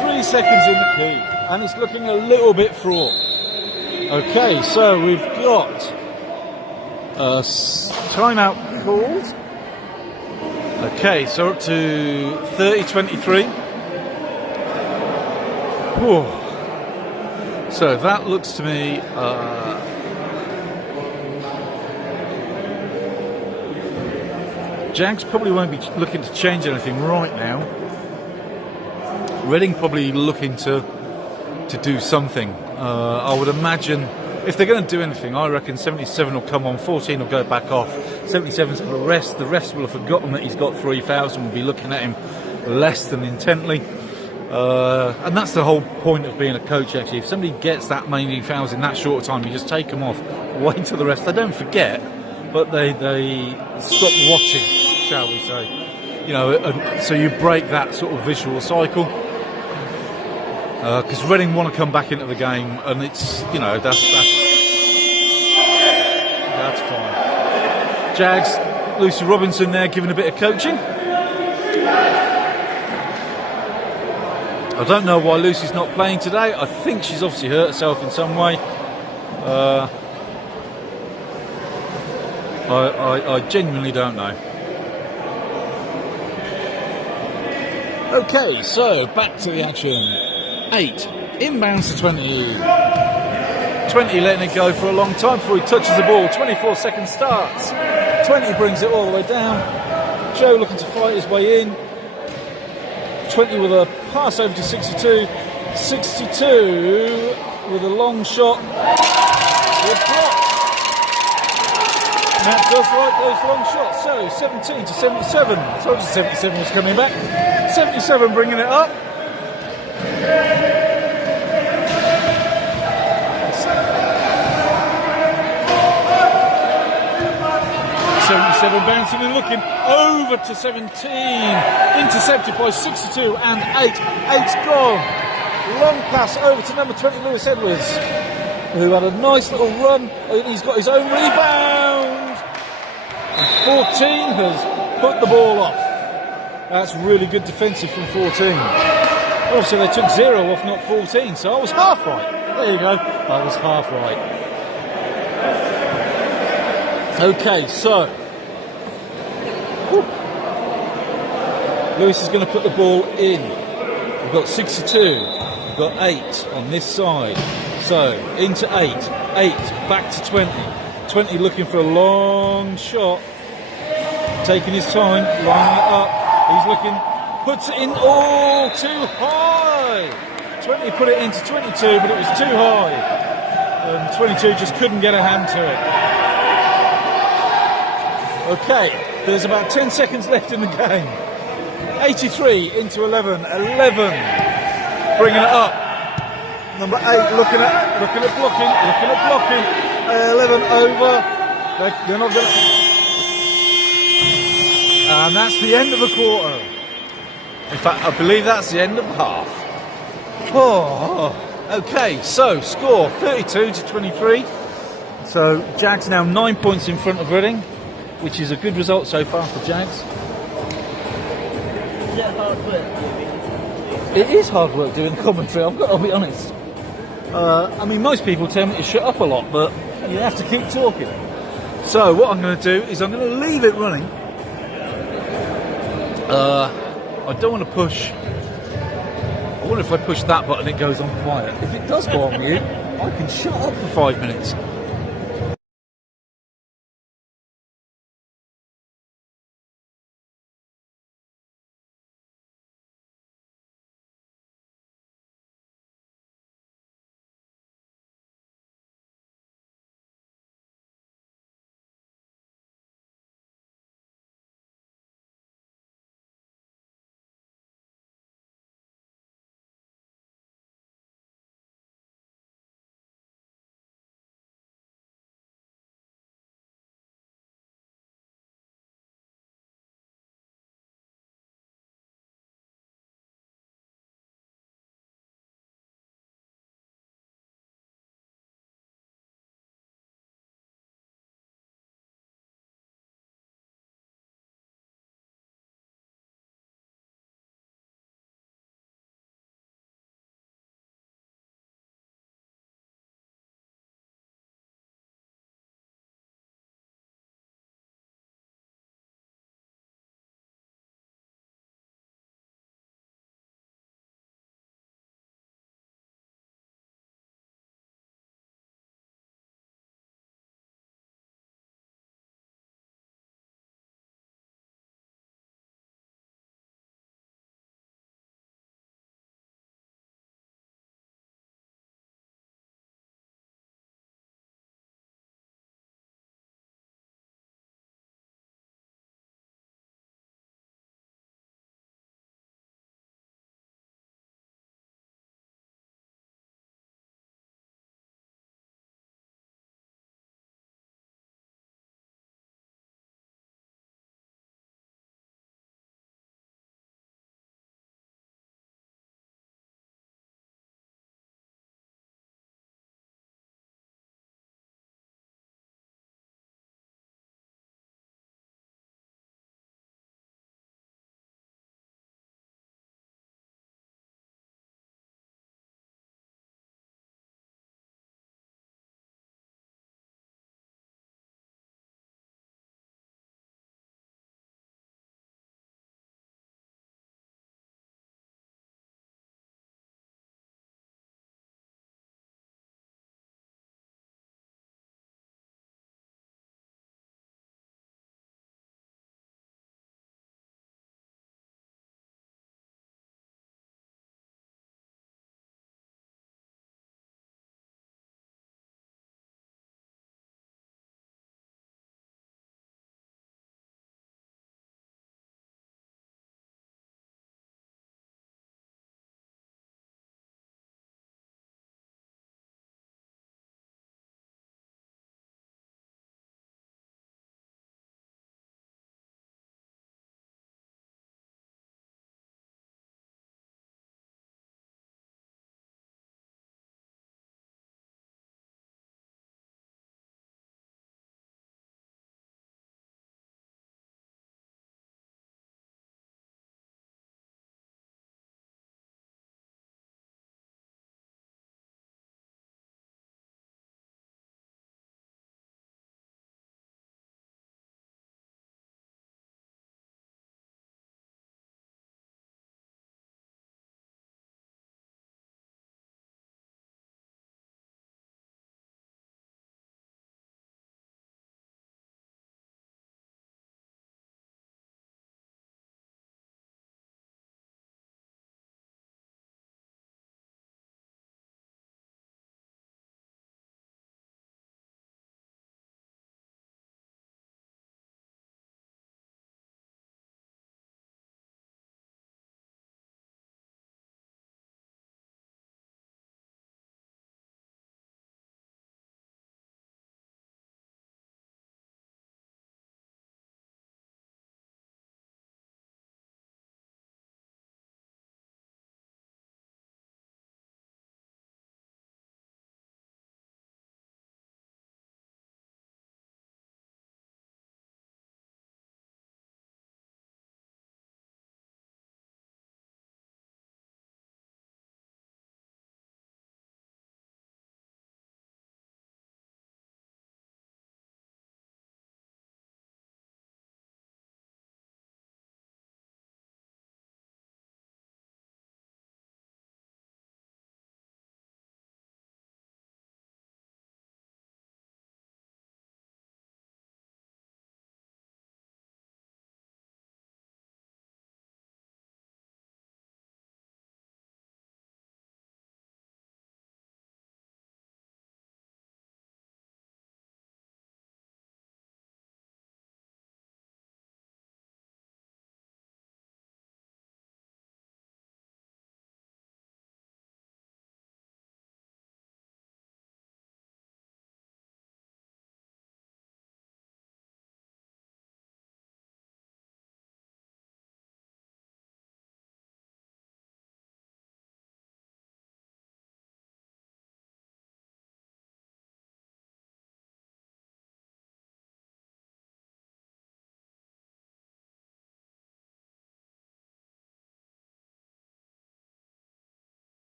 3 seconds in the key. And it's looking a little bit fraught. Okay, so we've got a timeout called. Okay, so up to 30-23. Whew. So that looks to me Jags probably won't be looking to change anything right now. Reading probably looking to do something. I would imagine if they're going to do anything, I reckon 77 will come on, 14 will go back off. 77's going to rest. The refs will have forgotten that he's got 3,000. Will be looking at him less than intently. And that's the whole point of being a coach, actually. If somebody gets that many fouls in that short time, you just take them off, wait till the rest. They don't forget, but they stop watching, shall we say. You know, and so you break that sort of visual cycle. Because Reading want to come back into the game, and it's, you know, that's fine. Jags, Lucy Robinson there giving a bit of coaching. I don't know why Lucy's not playing today. I think she's obviously hurt herself in some way. I genuinely don't know. Okay, so back to the action. 8, inbounds to 20. 20 letting it go for a long time before he touches the ball. 24 seconds starts. 20 brings it all the way down. Joe looking to fight his way in. 20 with a pass over to 62. 62 with a long shot. With block. Matt does like those long shots. So 17 to 77. I told you 77 was coming back. 77 bringing it up. 77 bouncing and looking over to 17, intercepted by 62 and 8. 8's gone. Long pass over to number 20, Lewis Edwards, who had a nice little run. He's got his own rebound. And 14 has put the ball off. That's really good defensive from 14. Also, they took 0 off, not 14, so I was half right. There you go. I was half right. Okay, so Lewis is going to put the ball in. We've got 62, we've got 8 on this side. So into 8, 8 back to 20. 20 looking for a long shot, taking his time, lining it up. He's looking, puts it in, oh, too high. 20 put it into 22, but it was too high. And 22 just couldn't get a hand to it. Okay, there's about 10 seconds left in the game. 83 into 11. 11 bringing it up. Number 8 looking at blocking. 11 over. They're not going to. And that's the end of the quarter. In fact, I believe that's the end of half. Oh, okay. So score 32 to 23. So Jags now 9 points in front of Reading, which is a good result so far for Jags. Is it hard work? It is hard work doing commentary, I've got to be honest. I mean, most people tell me to shut up a lot, but you have to keep talking. So what I'm going to do is I'm going to leave it running. I don't want to push. I wonder if I push that button it goes on quiet. If it does go on mute, I can shut up for 5 minutes.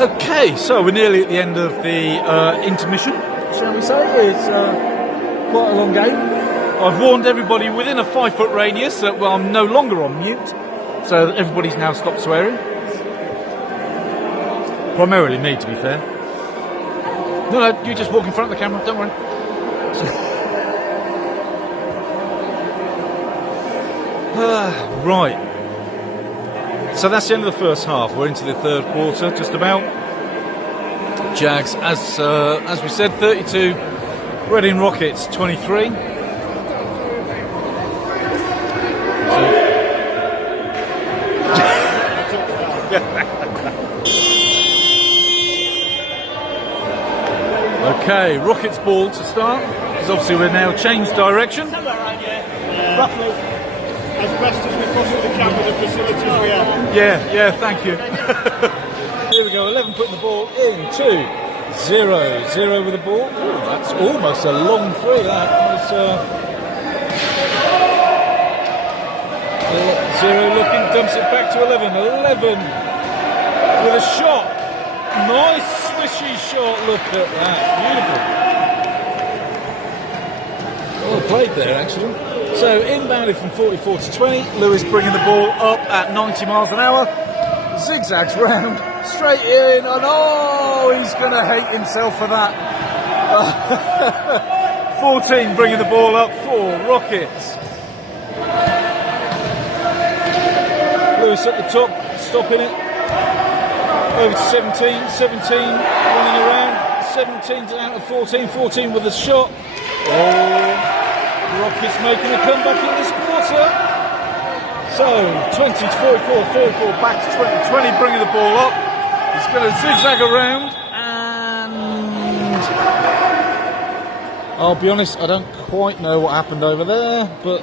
Okay, so we're nearly at the end of the intermission, shall we say. It's quite a long game. I've warned everybody within a 5 foot radius that I'm no longer on mute, so everybody's now stopped swearing. Primarily me, to be fair. No, you just walk in front of the camera, don't worry. Right. So that's the end of the first half. We're into the third quarter, just about. Jags, as we said, 32. Reading Rockets, 23. Okay, Rockets ball to start, because obviously we're now changed direction. Roughly, as best as we possibly can with the facilities we have. Yeah, thank you. Here we go, 11 putting the ball in, 2, 0, 0 with the ball. Ooh, that's almost a long three, that was 0 looking, dumps it back to 11, 11 with a shot. Nice swishy shot, look at that, beautiful. Well played there actually. So inbounded from 44 to 20, Lewis bringing the ball up at 90 miles an hour, zigzags round, straight in, and oh, he's going to hate himself for that. 14 bringing the ball up for Rockets. Lewis at the top, stopping it. Over to 17, 17 running around, 17 down to 14, 14 with a shot. Oh, Rockets making a comeback in this quarter. So 20 to 44, 44 back to 20, 20 bringing the ball up. He's going to zigzag around, and I'll be honest, I don't quite know what happened over there, but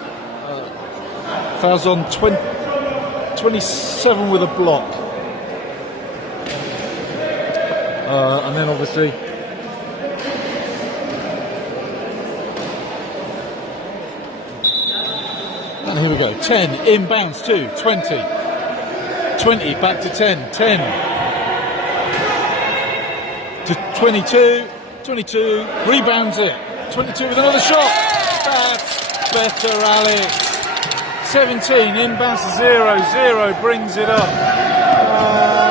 fouls on 27 with a block. And then obviously and here we go, 10 inbounds to 20, 20 back to 10, 10 to 22, 22 rebounds it, 22 with another shot. That's better, Alex. 17 inbounds to 0, 0 brings it up.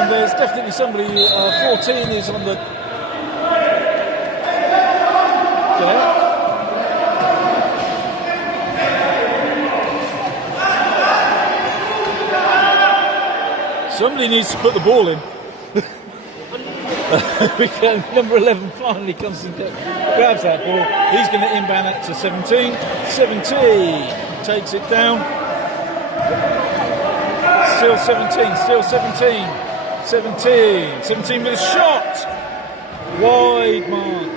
There's definitely somebody, 14 is on the... Yeah. Somebody needs to put the ball in. Number 11 finally comes and grabs that ball. He's going to inbound it to 17. 17 takes it down. Still 17, still 17. 17 with a shot. Wide mark.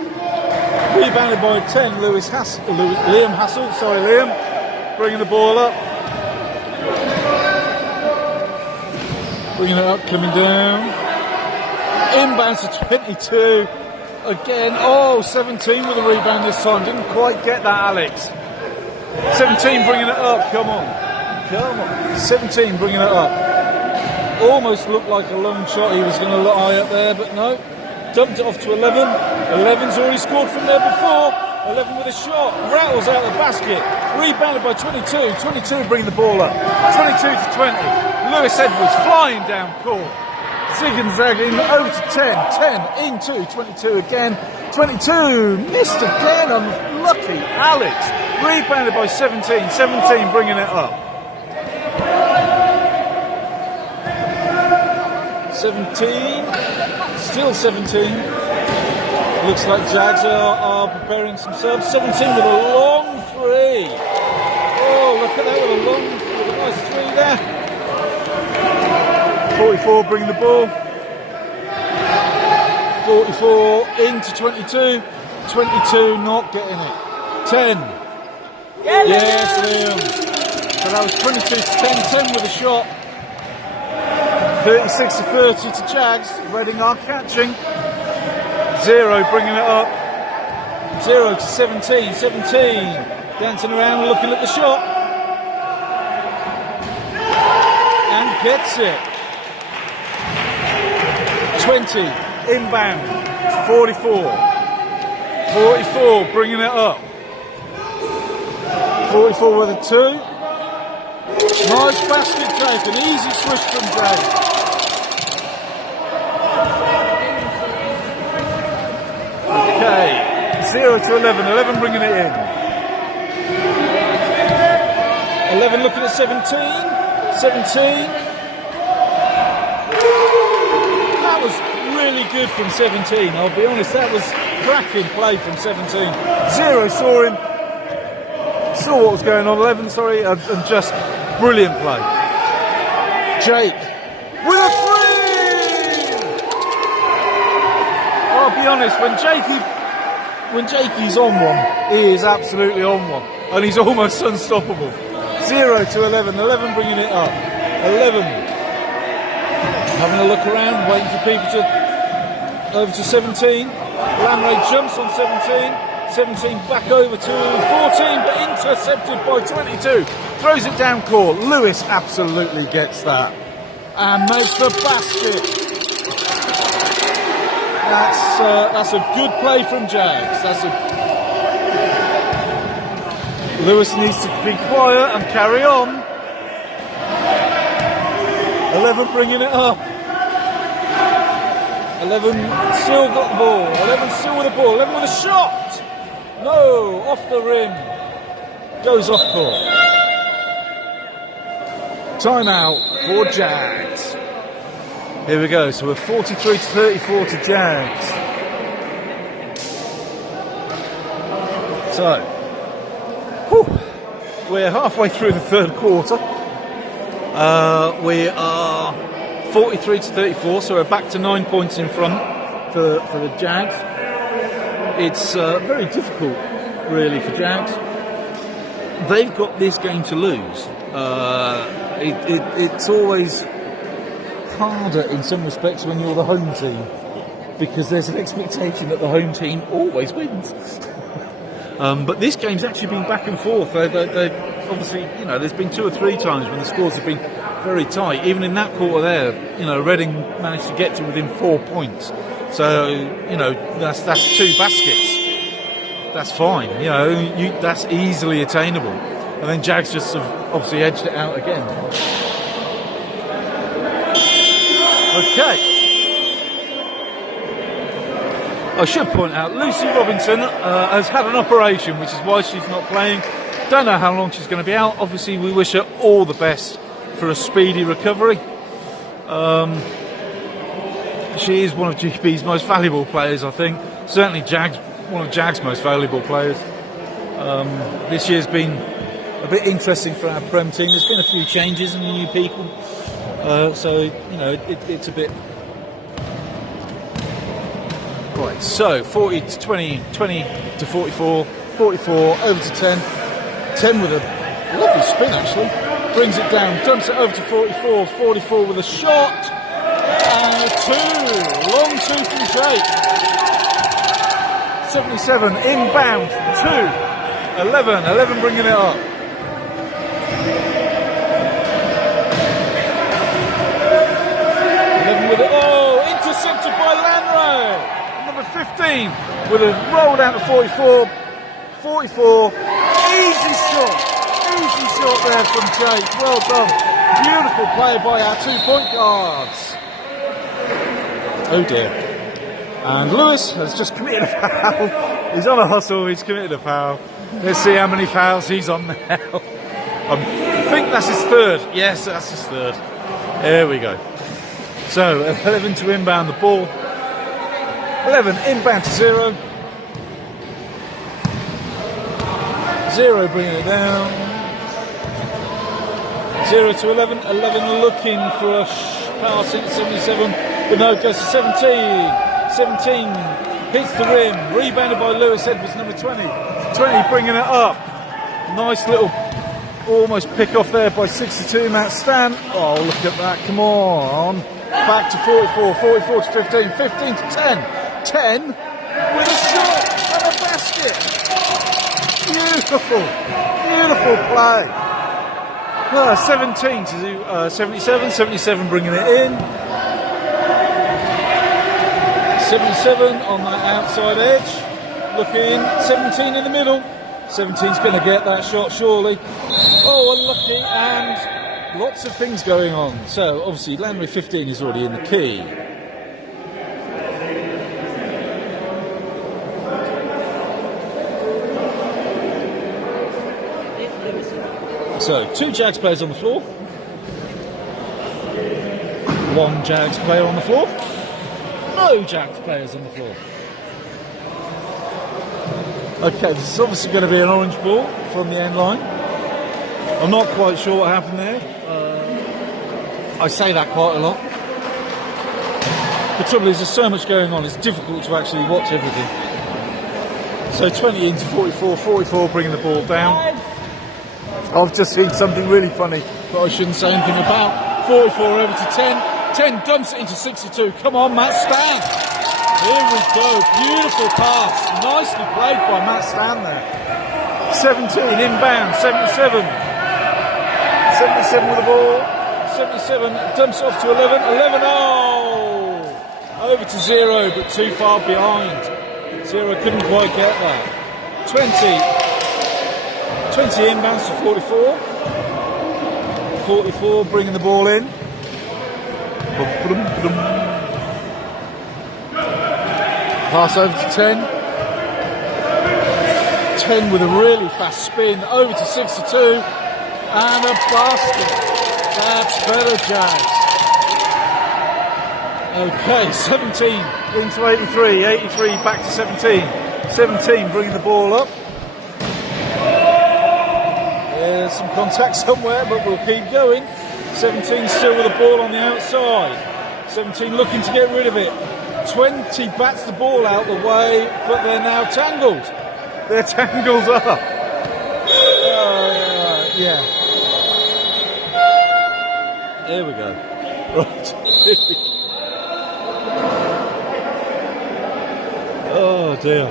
Rebounded by 10. Liam Hassel. Sorry, Liam. Bringing the ball up. Bringing it up, coming down. Inbounds to 22. Again. Oh, 17 with a rebound this time. Didn't quite get that, Alex. 17 bringing it up. Come on. 17 bringing it up. Almost looked like a long shot. He was going to look high up there, but no. Dumped it off to 11. 11's already scored from there before. 11 with a shot. Rattles out the basket. Rebounded by 22. 22 bringing the ball up. 22 to 20. Lewis Edwards flying down court. Zig and zagging over to 10. 10 into 22 again. 22 missed again. Unlucky Alex. Rebounded by 17. 17 bringing it up. 17, still 17. Looks like Jags are preparing some subs. 17 with a long three. Oh, look at that with a nice three there. 44 bringing the ball. 44 into 22. 22 not getting it. 10. Yes, Liam. So that was 22 to 10. 10 with a shot. 36 to 30 to Jags. Reading are catching. 0 bringing it up. 0 to 17. 17 dancing around looking at the shot. And gets it. 20, inbound, 44. 44, bringing it up. 44 with a 2. Nice basket, Jake. An easy swish from Jake. Okay, 0 to 11. 11 bringing it in. 11 looking at 17. 17. That was really good from 17. I'll be honest, that was cracking play from 17. 0 saw him. Saw what was going on. 11, sorry, and just brilliant play. Jake with a 3. I'll be honest, when Jakey's on one, he is absolutely on one, and he's almost unstoppable. 0 to 11. 11 bringing it up. 11 having a look around, waiting for people to over to 17. Lanray jumps on 17. 17 back over to 14, but intercepted by 22. Throws it down court. Lewis absolutely gets that and makes the basket. That's a good play from Jags. Lewis needs to be quiet and carry on. 11 bringing it up. 11 still got the ball. 11 still with the ball. 11 with a shot. No, off the rim. Goes off court. Timeout for Jags. Here we go. So we're 43 to 34 to Jags. So, we're halfway through the third quarter. We are 43 to 34, so we're back to 9 points in front for the Jags. It's very difficult, really, for Jags. They've got this game to lose. It's always harder in some respects when you're the home team, because there's an expectation that the home team always wins. But this game's actually been back and forth. They obviously, there's been 2 or 3 times when the scores have been very tight. Even in that quarter there, Reading managed to get to within 4 points. So, that's 2 baskets. That's fine. That's easily attainable. And then Jags just have obviously edged it out again. Okay. I should point out, Lucy Robinson has had an operation, which is why she's not playing. Don't know how long she's going to be out. Obviously, we wish her all the best for a speedy recovery. She is one of GB's most valuable players, I think. Certainly one of Jags' most valuable players. This year's been a bit interesting for our Prem team. There's been a few changes and new people. So, it's a bit... Right, so 40 to 20, 20 to 44, 44 over to 10. 10 with a lovely spin, actually. Brings it down, dumps it over to 44. 44 with a shot. And a 2. Long 2 from Jake. 77 inbound. 2. 11. 11 bringing it up. 11 with it. Oh, intercepted by Lanray. Number 15 with a roll down to 44. 44. Easy shot there from Jake. Well done. Beautiful play by our 2-point guards. Oh dear. And Lewis has just committed a foul. He's on a hustle. He's committed a foul. Let's see how many fouls he's on now. I think that's his 3rd. Yes, that's his 3rd. There we go. So 11 to inbound the ball. 11 inbound to 0. 0 bringing it down. 0 to 11. 11 looking for a pass into 77. But no, goes to 17. 17 hits the rim. Rebounded by Lewis Edwards, number 20. 20 bringing it up. Nice little almost pick off there by 62 Matt Stan. Oh, look at that. Come on. Back to 44. 44 to 15. 15 to 10. 10 with a shot and a basket. Beautiful. Beautiful play. 17 to 77. 77 bringing it in. 77 on that outside edge. Looking, 17 in the middle. 17's going to get that shot, surely. Oh, unlucky, and lots of things going on. So, obviously, Landry 15 is already in the key. So, 2 Jags players on the floor. 1 Jags player on the floor. No Jags players on the floor. Okay, this is obviously going to be an orange ball from the end line. I'm not quite sure what happened there. I say that quite a lot. The trouble is there's so much going on, it's difficult to actually watch everything. So 20 into 44, 44 bringing the ball down. I've just seen something really funny that I shouldn't say anything about. 44 over to 10. 10 dumps it into 62. Come on, Matt Stan. Here we go. Beautiful pass. Nicely played by Matt Stan there. 17 inbound. 77. 77 with the ball. 77 dumps off to 11. 11. Oh! Over to 0, but too far behind. 0 couldn't quite get that. 20 inbounds to 44. 44 bringing the ball in. Pass over to 10. 10 with a really fast spin over to 62. And a basket. That's better, Jags. Okay, 17 into 83. 83 back to 17. 17 bringing the ball up. There's some contact somewhere, but we'll keep going. 17 still with the ball on the outside. 17 looking to get rid of it. 20 bats the ball out the way, but they're now tangled. They're tangled up. Yeah. There we go. Right. Oh dear.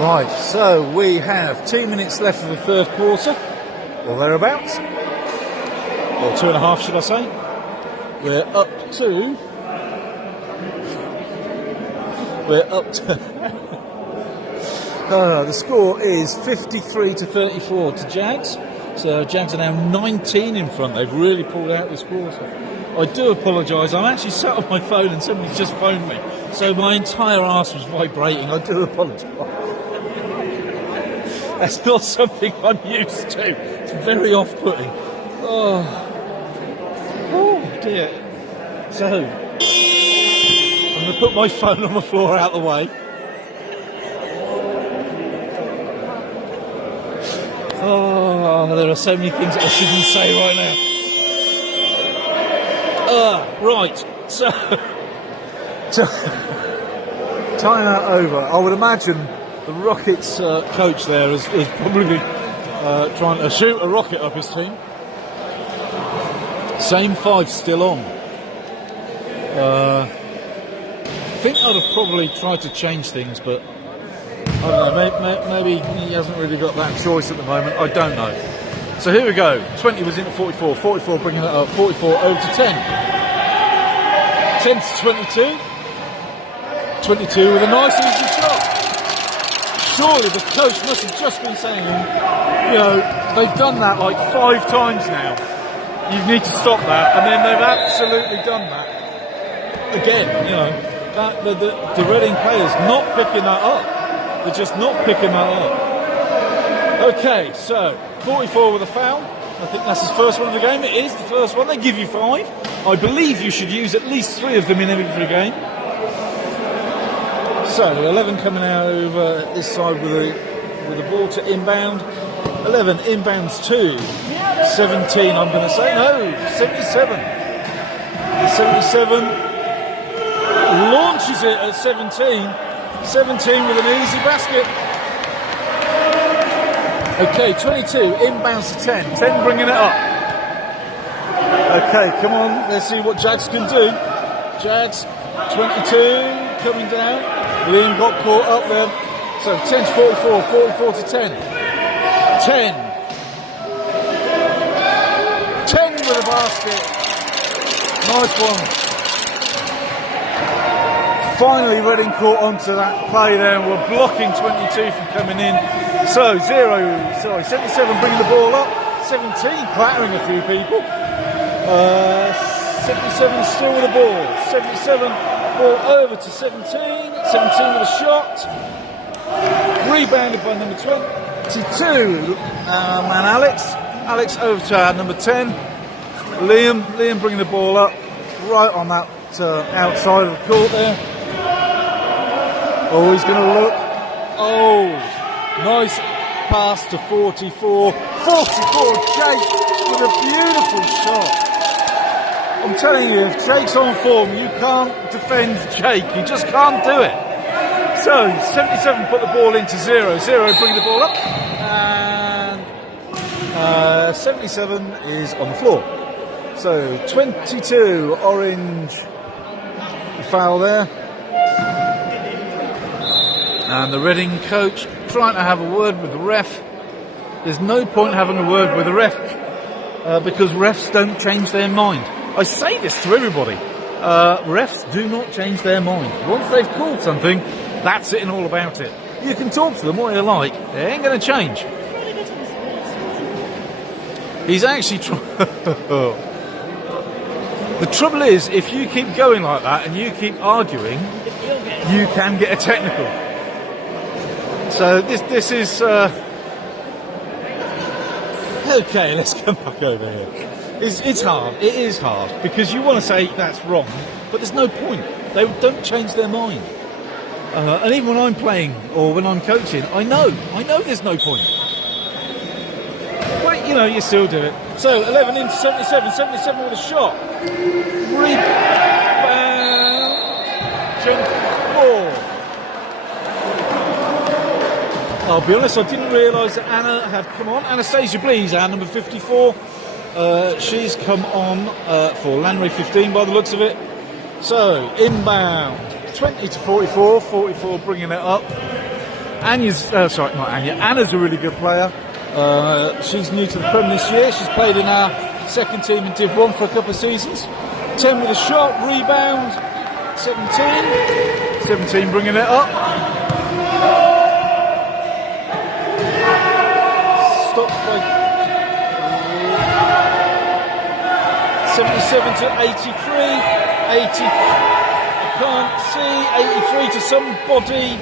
Right, so we have 2 minutes left of the third quarter, or thereabouts, or 2.5 should I say. We're up to the score is 53 to 34 to Jags. So Jags are now 19 in front. They've really pulled out this quarter. I do apologise. I'm actually sat on my phone and somebody's just phoned me, so my entire arse was vibrating. I do apologise. That's not something I'm used to. It's very off-putting. Oh dear. So, I'm going to put my phone on the floor out the way. Oh, there are so many things that I shouldn't say right now. Right, so time out over. I would imagine the Rockets coach there is probably trying to shoot a rocket up his team. Same 5 still on. I think I'd have probably tried to change things, but I don't know, maybe he hasn't really got that choice at the moment. I don't know. So here we go. 20 was in at 44. 44 bringing it up. 44 over to 10. 10 to 22. 22 with a nice easy shot. Surely the coach must have just been saying, you know, they've done that like 5 times now. You need to stop that, and then they've absolutely done that again. You know, that the Reading players not picking that up. They're just not picking that up. Okay, so 44 with a foul. I think that's his first one of the game. It is the first one. They give you 5. I believe you should use at least 3 of them in every game. So 11 coming out over this side with the ball to inbound. 11 inbounds to 17. I'm going to say no. 77. 77 launches it at 17. 17 with an easy basket. Okay, 22 inbounds to 10. 10 bringing it up. Okay, come on. Let's see what Jags can do. Jags 22 coming down. Liam got caught up there. So 10 to 44. 44 to 10. 10. 10 with the basket. Nice one. Finally, Reading caught onto that play there and we're blocking 22 from coming in. So 77 bringing the ball up, 17 clattering a few people. 77 still with the ball. 77 ball over to 17. 17 with a shot. Rebounded by number 22 and Alex over to our number 10. Liam bringing the ball up right on that outside of the court there. Oh, he's going to look. Oh, nice pass to 44. 44, Jake with a beautiful shot. I'm telling you, if Jake's on form, you can't defend Jake. You just can't do it. So, 77 put the ball into 0. 0 bring the ball up. And 77 is on the floor. So, 22, orange foul there. And the Reading coach trying to have a word with the ref. There's no point having a word with the ref because refs don't change their mind. I say this to everybody. Refs do not change their mind. Once they've called something, that's it and all about it. You can talk to them what you like. They ain't going to change. He's actually trying... The trouble is, if you keep going like that and you keep arguing, you can get a technical. So this is... Okay, let's come back over here. It's hard. It is hard because you want to say that's wrong, but there's no point. They don't change their mind. And even when I'm playing or when I'm coaching, I know there's no point. But you know, you still do it. So 11 into 77, 77 with a shot. Rebound. Jump ball. I'll be honest, I didn't realise that Anna had come on. Anastasia Blees, our number 54. She's come on for Lanray 15 by the looks of it. So, inbound. 20 to 44. 44 bringing it up. Anna's a really good player. She's new to the Prem this year. She's played in our second team in Div 1 for a couple of seasons. 10 with a shot. Rebound. 17. 17 bringing it up. Stopped by 77 to 83. 80. Can't see. 83 to somebody,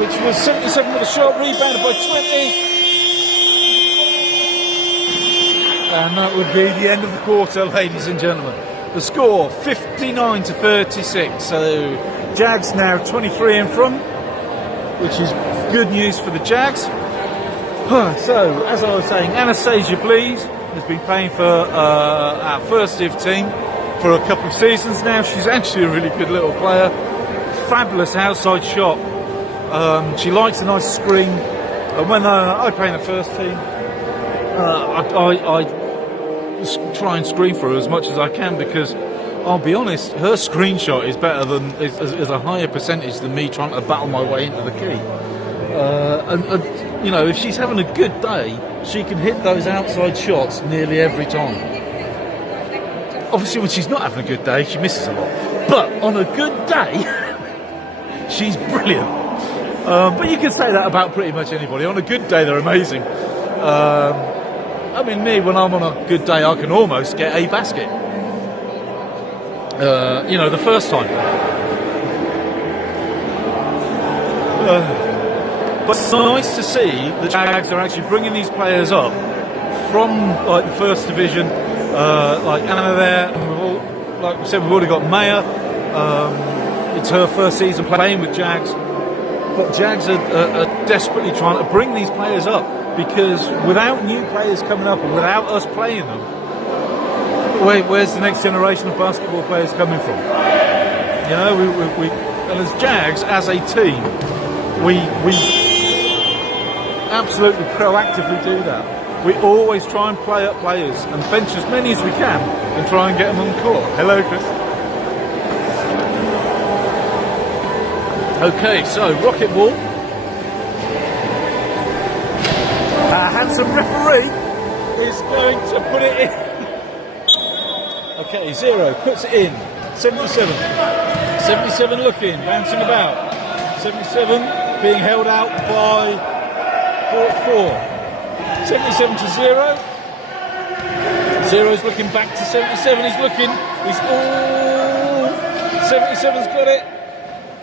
which was 77 with a shot. Rebounded by 20. And that would be the end of the quarter, ladies and gentlemen. The score 59 to 36. So Jags now 23 in front, which is good news for the Jags. So, as I was saying, Anastasia Blees has been playing for our first Div team for a couple of seasons now. She's actually a really good little player. Fabulous outside shot. She likes a nice screen. And when I play in the first team, I try and screen for her as much as I can because I'll be honest, her screen shot is better than is a higher percentage than me trying to battle my way into the key. And you know, if she's having a good day, she can hit those outside shots nearly every time. Obviously, when she's not having a good day, she misses a lot. But on a good day, she's brilliant. But you can say that about pretty much anybody. On a good day, they're amazing. I mean, me, when I'm on a good day, I can almost get a basket. You know, the first time. But it's nice to see the Jags are actually bringing these players up from like the first division, like Anna there. And like we said, we've already got Maya. It's her first season playing with Jags. But Jags are desperately trying to bring these players up because without new players coming up and without us playing them, where's the next generation of basketball players coming from? You know, we and as Jags, as a team, we absolutely proactively do that. We always try and play up players and bench as many as we can and try and get them on the court. Hello, Chris. Okay, so rocket ball. Our handsome referee is going to put it in. Okay, 0 puts it in. 77. 77 looking, bouncing about. 77 being held out by 44. 77 to 0. 0's looking back to 77. He's looking. He's 77's got it.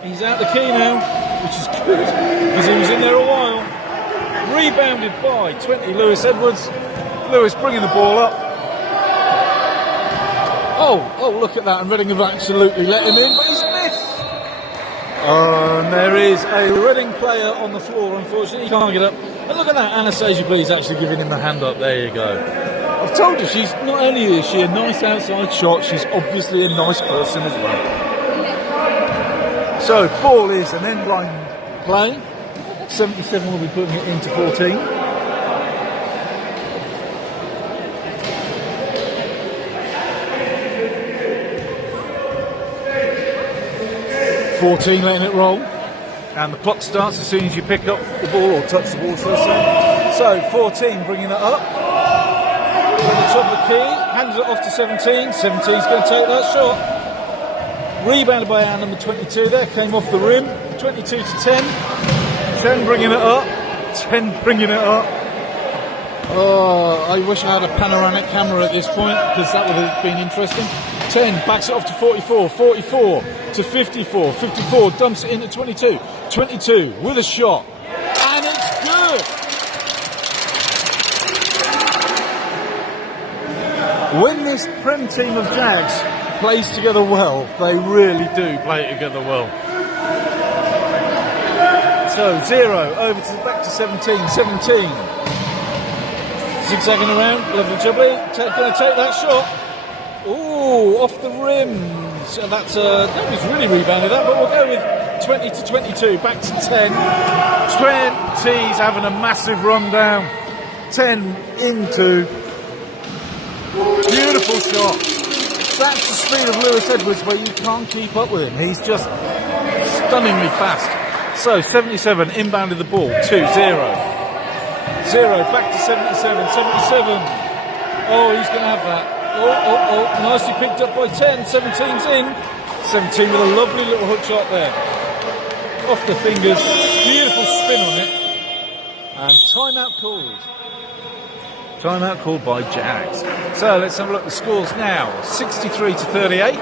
He's out the key now, which is good because he was in there a while. Rebounded by 20. Lewis Edwards. Lewis bringing the ball up. Oh, look at that. And Reading have absolutely let him in, but he's missed. And there is a Reading player on the floor, unfortunately. He can't get up. And look at that. Anastasia Blee's actually giving him the hand up. There you go. I've told you, she's not only is she a nice outside shot, she's obviously a nice person as well. So, ball is an end line play. 77 will be putting it into 14. 14 letting it roll, and the clock starts as soon as you pick up the ball or touch the ball, so 14 bringing it up at the top of the key, hands it off to 17. 17's going to take that shot, rebounded by our number 22 there, came off the rim. 22 to 10. 10 bringing it up. 10 bringing it up. Oh, I wish I had a panoramic camera at this point, because that would have been interesting. 10 backs it off to 44. 44 to 54. 54 dumps it in at 22. 22 with a shot. And it's good! When this Prem team of Jags plays together well, they really do play together well. So 0 over to back to 17. 17 zigzagging around, lovely jubbly. Going to take that shot. Ooh, off the rim. So that's nobody's really rebounded that, but we'll go with 20 to 22. Back to 10. 20's having a massive run down. 10 into. Beautiful shot. That's the speed of Lewis Edwards, where you can't keep up with him. He's just stunningly fast. So 77 inbounded the ball. 2-0. 0 back to 77. 77. Oh, he's going to have that. Oh, nicely picked up by 10. 17's in. 17 with a lovely little hook shot there. Off the fingers. Beautiful spin on it. And timeout called. Timeout called by Jags. So let's have a look at the scores now. 63 to 38.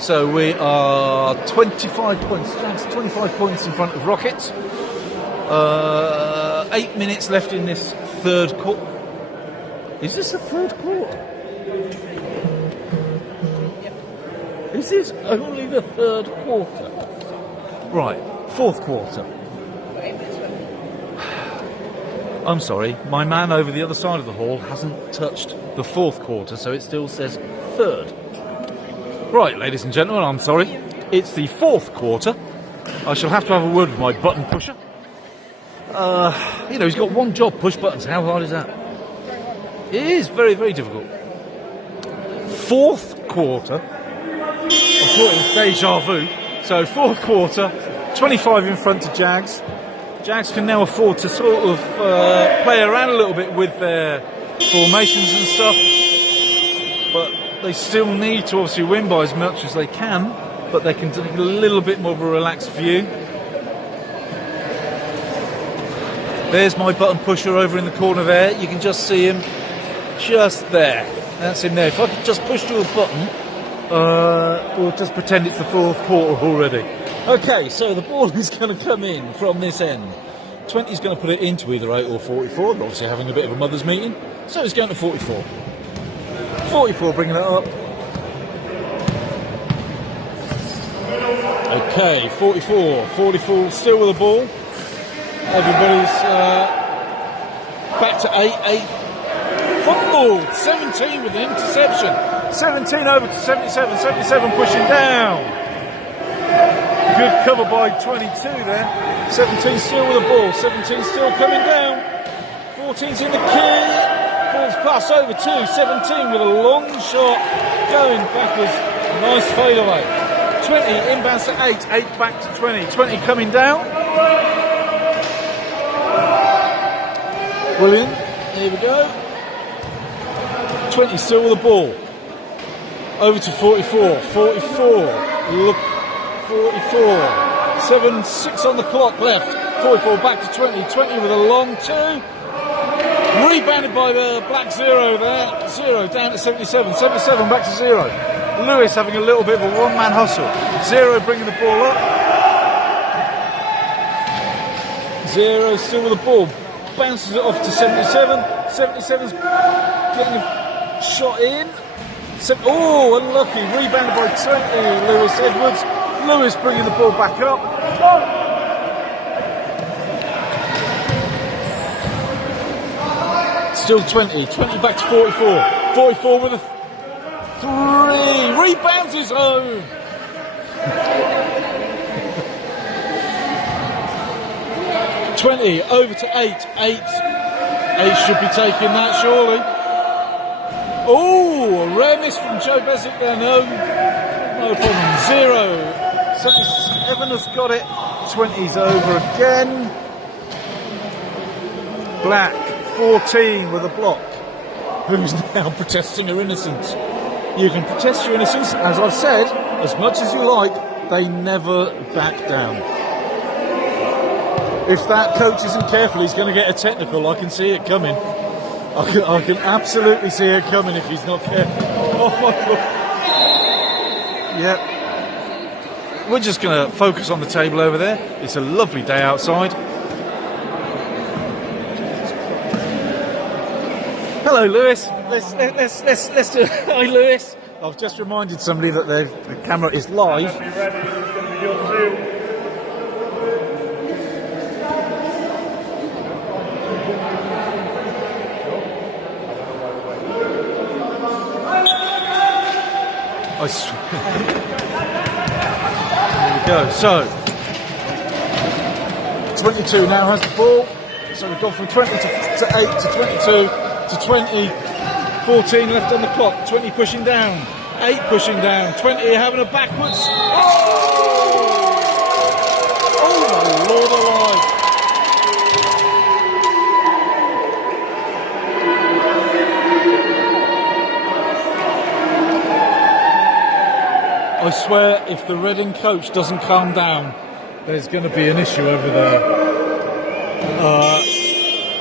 So we are 25 points. Jags 25 points in front of Rockets. 8 minutes left in this third quarter. Is this the third quarter? Is this only the third quarter? Right, fourth quarter. I'm sorry, my man over the other side of the hall hasn't touched the fourth quarter, so it still says third. Right, ladies and gentlemen, I'm sorry. It's the fourth quarter. I shall have to have a word with my button pusher. He's got one job, push buttons. How hard is that? It is very, very difficult. Fourth quarter. I'm calling it deja vu. So fourth quarter, 25 in front of Jags. Jags can now afford to sort of play around a little bit with their formations and stuff. But they still need to obviously win by as much as they can. But they can take a little bit more of a relaxed view. There's my button pusher over in the corner there. You can just see him just there. That's him there. If I could just push to a button, we'll just pretend it's the fourth quarter already. Okay, so the ball is going to come in from this end. 20's going to put it into either 8 or 44. They're obviously having a bit of a mother's meeting. So it's going to 44. 44 bringing it up. Okay, 44. 44 still with the ball. Everybody's back to 8. Fumbled. 17 with an interception. 17 over to 77. 77 pushing down. Good cover by 22 there. 17 still with the ball. 17 still coming down. 14's in the key. Ball's passed over to 17 with a long shot. Going backwards. Nice fadeaway. 20 inbounds to 8. 8 back to 20. 20 coming down. Brilliant. Here we go. 20 still with the ball. Over to 44. 44. Look, 44. 7-6 on the clock left. 44 back to 20. 20 with a long two. Rebounded by the black 0 there. 0 down to 77. 77 back to 0. Lewis having a little bit of a one-man hustle. 0 bringing the ball up. 0 still with the ball. Bounces it off to 77. 77's getting a shot in. Oh, unlucky. Rebounded by 20. Lewis Edwards. Lewis bringing the ball back up. Still 20. 20 back to 44. 44 with a 3. Rebounds his own. Over to 8. 8 should be taking that, surely. Oh, a rare miss from Joe Bezic there. No problem. 0. 77 has got it. 20's over again. Black 14 with a block. Who's now protesting her innocence? You can protest your innocence, as I've said, as much as you like. They never back down. If that coach isn't careful, he's going to get a technical. I can see it coming. I can absolutely see it coming if he's not careful. Oh my God. Yep. We're just going to focus on the table over there. It's a lovely day outside. Hello, Lewis. Let's do. Hi, Lewis. I've just reminded somebody that the camera is live. Be ready. It's going to be your two. I swear. There we go. So, 22 now has the ball. So we've gone from 20 to 8 to 22 to 20. 14 left on the clock. 20 pushing down. 8 pushing down. 20 having a backwards. Oh my Lord alive. I swear, if the Reading coach doesn't calm down, there's going to be an issue over there.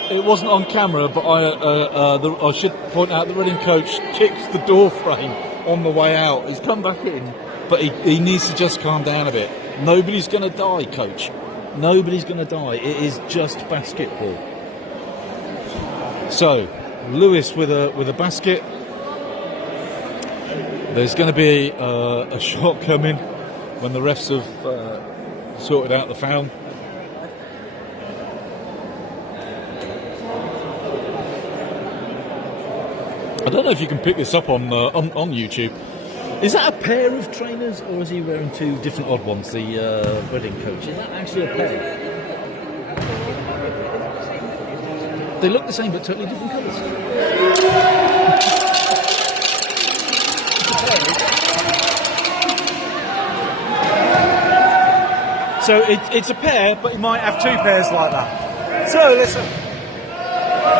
It wasn't on camera, but I should point out the Reading coach kicked the door frame on the way out. He's come back in, but he needs to just calm down a bit. Nobody's going to die, coach. Nobody's going to die. It is just basketball. So, Lewis with a basket. There's going to be a shot coming when the refs have sorted out the foul. I don't know if you can pick this up on YouTube. Is that a pair of trainers, or is he wearing two different odd ones? The Reading coach. Is that actually a pair? They look the same, but totally different colours. So it's a pair, but he might have two pairs like that. So listen.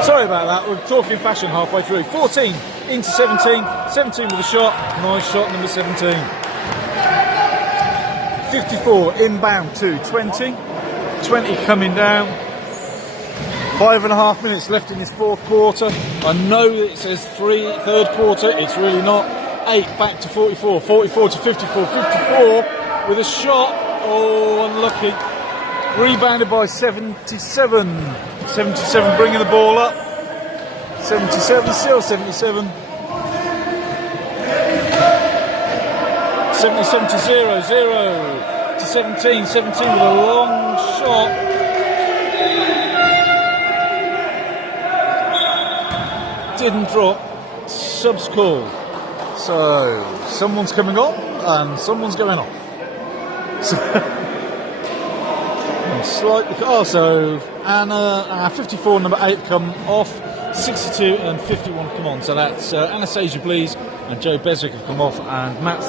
Sorry about that, we're talking fashion halfway through. 14 into 17, 17 with a shot, nice shot, number 17. 54 inbound to 20, 20 coming down. 5.5 minutes left in this fourth quarter. I know that it says third quarter, it's really not. 8 back to 44, 44 to 54, 54 with a shot, oh unlucky. Rebounded by 77. 77 bringing the ball up. 77, still 77. 77 to 0, 0 to 17. 17 with a long shot. Didn't drop. Subs call. So, someone's coming on and someone's going off. So, so Anna, 54, number 8 come off, 62 and 51 come on. So that's Anastasia Blees and Joe Bezic have come off, and Matt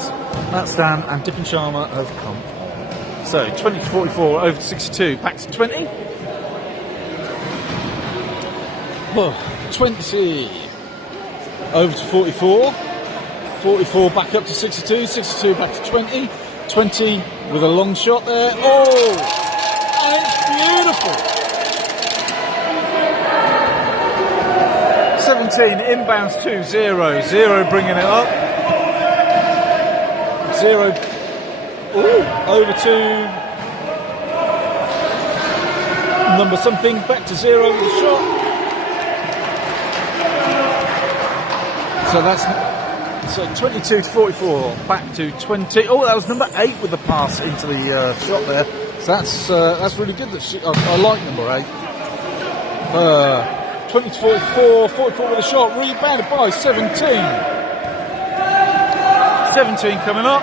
Stan and Dipin Sharma have come on. So 20 to 44 over to 62, back to 20. Well, 20 over to 44. 44 back up to 62, 62 back to 20, 20 with a long shot there. Oh, and it's beautiful. 17 inbounds to 0, 0 bringing it up. 0 over to number something, back to 0 with a shot. So that's 22 to 44, back to 20. Oh, that was number 8 with the pass into the shot there. So that's really good. I like number 8. 20 to 44, 44 with a shot, rebounded by 17. 17 coming up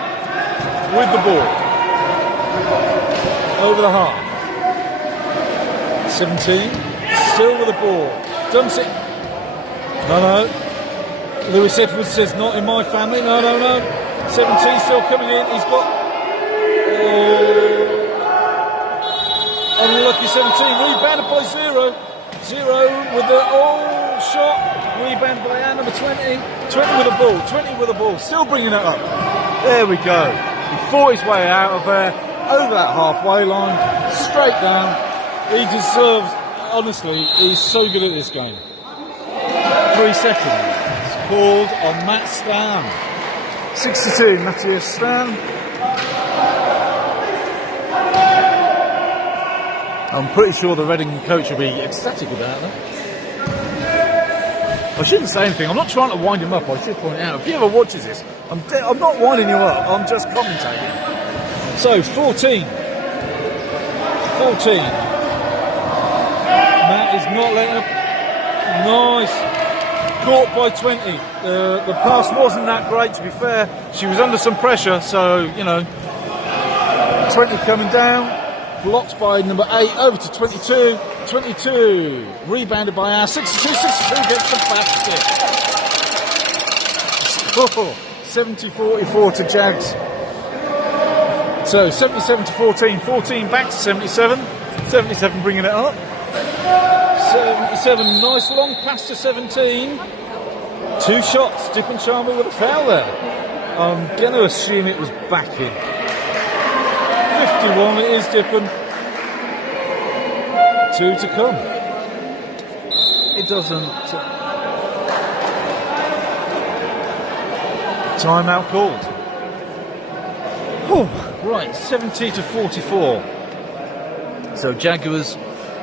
with the ball over the half. 17 still with the ball, dumps it. No. Lewis Edwards says not in my family. No. 17 still coming in. He's got unlucky 17. Rebounded by 0. 0 with the shot. Rebounded by our number 20. 20 with the ball. 20 with the ball. Still bringing it up. There we go. He fought his way out of there, over that halfway line, straight down. He deserves. Honestly, he's so good at this game. 3 seconds. Called on Matt Stan. 62, Matthias Stan. I'm pretty sure the Reading coach will be ecstatic about that. I shouldn't say anything. I'm not trying to wind him up. I should point out. If he ever watches this, I'm not winding you up. I'm just commentating. So, 14. 14. Matt is not letting up. Nice. Caught by 20. The pass wasn't that great, to be fair. She was under some pressure, so, 20 coming down. Blocked by number 8, over to 22. 22. Rebounded by our 62. 62 gets the basket. 70-44 to Jags. So, 77 to 14. 14 back to 77. 77 bringing it up. 77, nice long pass to 17. 2 shots, Dippin Sharma with a foul there. I'm going to assume it was back in. 51, it is Dippin. 2 to come. It doesn't. Timeout called. Oh, right, 70 to 44. So Jaguars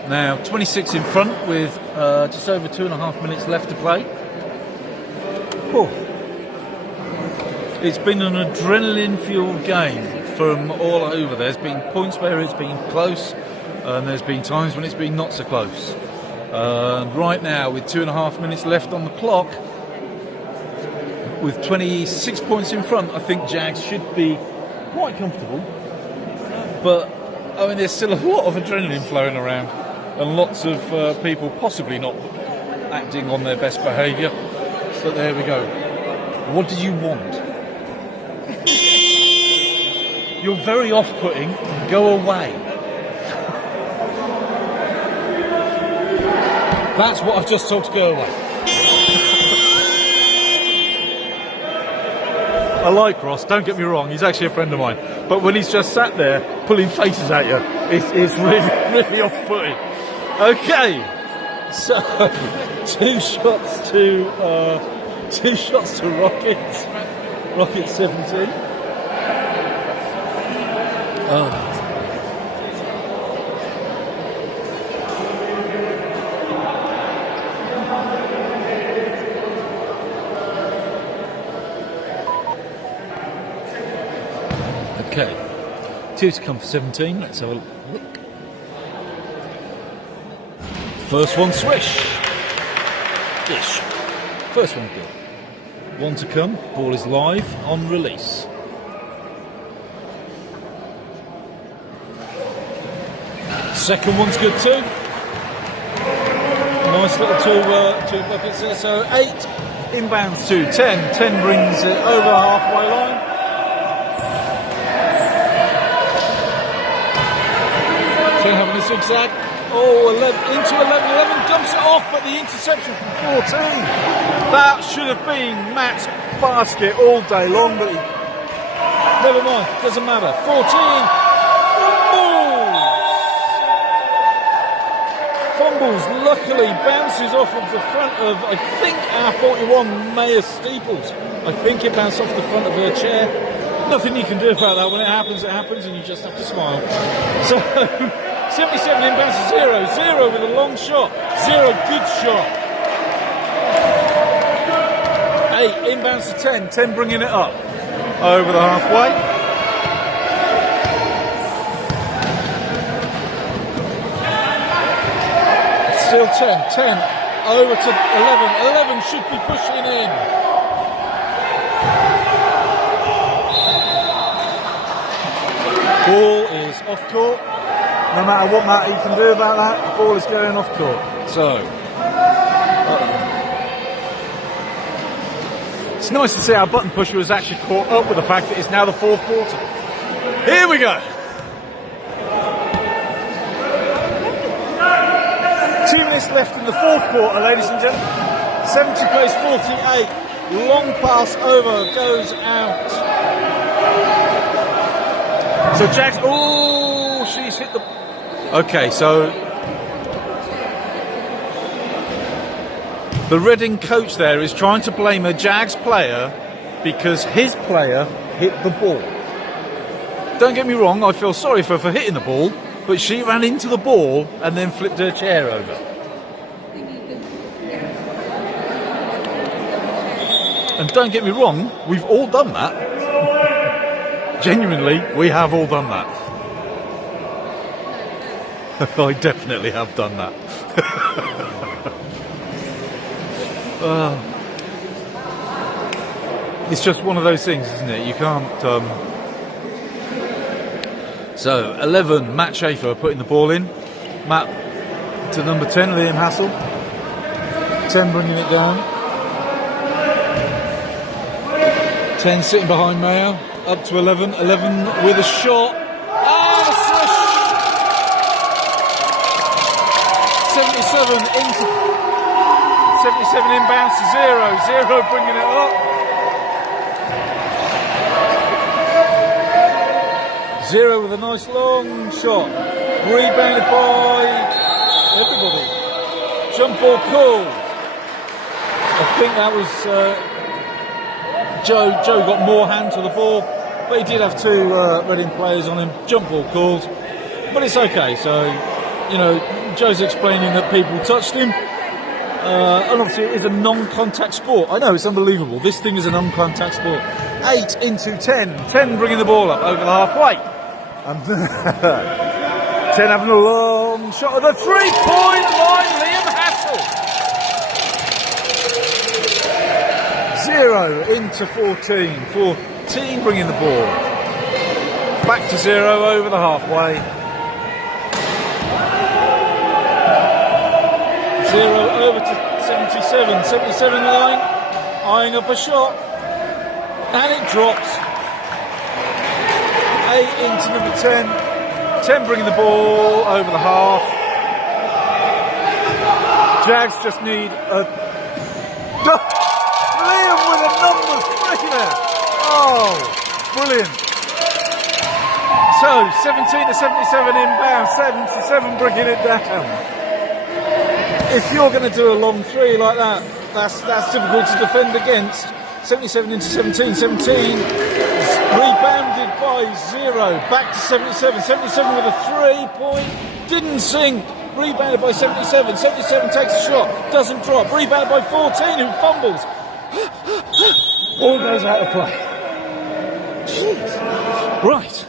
now 26 in front with just over 2.5 minutes left to play. Oh. It's been an adrenaline-fueled game from all over. There's been points where it's been close, and there's been times when it's been not so close. Right now, with 2.5 minutes left on the clock, with 26 points in front, I think Jags should be quite comfortable. But I mean, there's still a lot of adrenaline flowing around, and lots of people possibly not acting on their best behaviour. So there we go. What do you want? You're very off-putting. Go away. That's what I've just told to go away. I like Ross, don't get me wrong, he's actually a friend of mine. But when he's just sat there pulling faces at you, it's really, really off-putting. Okay, so 2 shots to Rockets. Rockets 17. Okay, 2 to come for 17. Let's have a look. First one, Swish. Dish. First one good. 1 to come. Ball is live on release. Second one's good too. Nice little two buckets there. So 8 inbounds to 10. 10 brings it over the halfway line. Having a zigzag. Oh, 11, into 11. 11 dumps it off, but the interception from 14. That should have been Matt's basket all day long, but never mind, doesn't matter. 14. Fumbles, luckily bounces off of the front of, I think, our 41 Maya Steeples. I think it bounced off the front of her chair. Nothing you can do about that. When it happens, and you just have to smile. So, 77 inbounds to 0. 0 with a long shot. 0 good shot. 8 inbounds to 10. 10 bringing it up over the halfway. Still 10, 10, over to 11, 11 should be pushing in. Ball is off court. No matter what Matt you can do about that, the ball is going off court. So, it's nice to see our button pusher has actually caught up with the fact that it's now the fourth quarter. Here we go. 2 minutes left in the fourth quarter, ladies and gentlemen. 70 plays 48. Long pass over, goes out. So Jags, oh, she's hit the... Okay, so the Reading coach there is trying to blame a Jags player because his player hit the ball. Don't get me wrong, I feel sorry for her for hitting the ball, but she ran into the ball and then flipped her chair over. And don't get me wrong, we've all done that. Genuinely, we have all done that. I definitely have done that. It's just one of those things, isn't it? You can't... So, 11, Matt Schaefer putting the ball in. Matt to number 10, Liam Hassel. 10 bringing it down. 10 sitting behind Mayo. Up to 11. 11 with a shot. Ah, Swish! 77 into... 77 inbounds to 0. 0 bringing it up. 0 with a nice long shot. Rebounded by everybody. Jump ball call. I think that was Joe. Joe got more hand to the ball, but he did have 2 Reading players on him. Jump ball called, but it's okay. So, you know, Joe's explaining that people touched him. And obviously it is a non-contact sport. I know, it's unbelievable. This thing is a non-contact sport. 8 into 10. 10 bringing the ball up over the halfway. And 10 having a long shot at the 3-point line. Liam Hassel. 0 into 14. 14 bringing the ball. Back to 0 over the halfway. 0 over to 77. 77 line. Eyeing up a shot. And it drops. 8 into number 10. 10 bringing the ball over the half. Jags just need a... Liam with a number 3 there. Oh, brilliant. So, 17 to 77 inbound. 77 bringing it down. If you're going to do a long 3 like that, that's difficult to defend against. 77 into 17. 17 rebounded by 0. Back to 77. 77 with a 3-point. Didn't sink. Rebounded by 77. 77 takes a shot. Doesn't drop. Rebounded by 14 who fumbles. All goes out of play. Jeez. Right.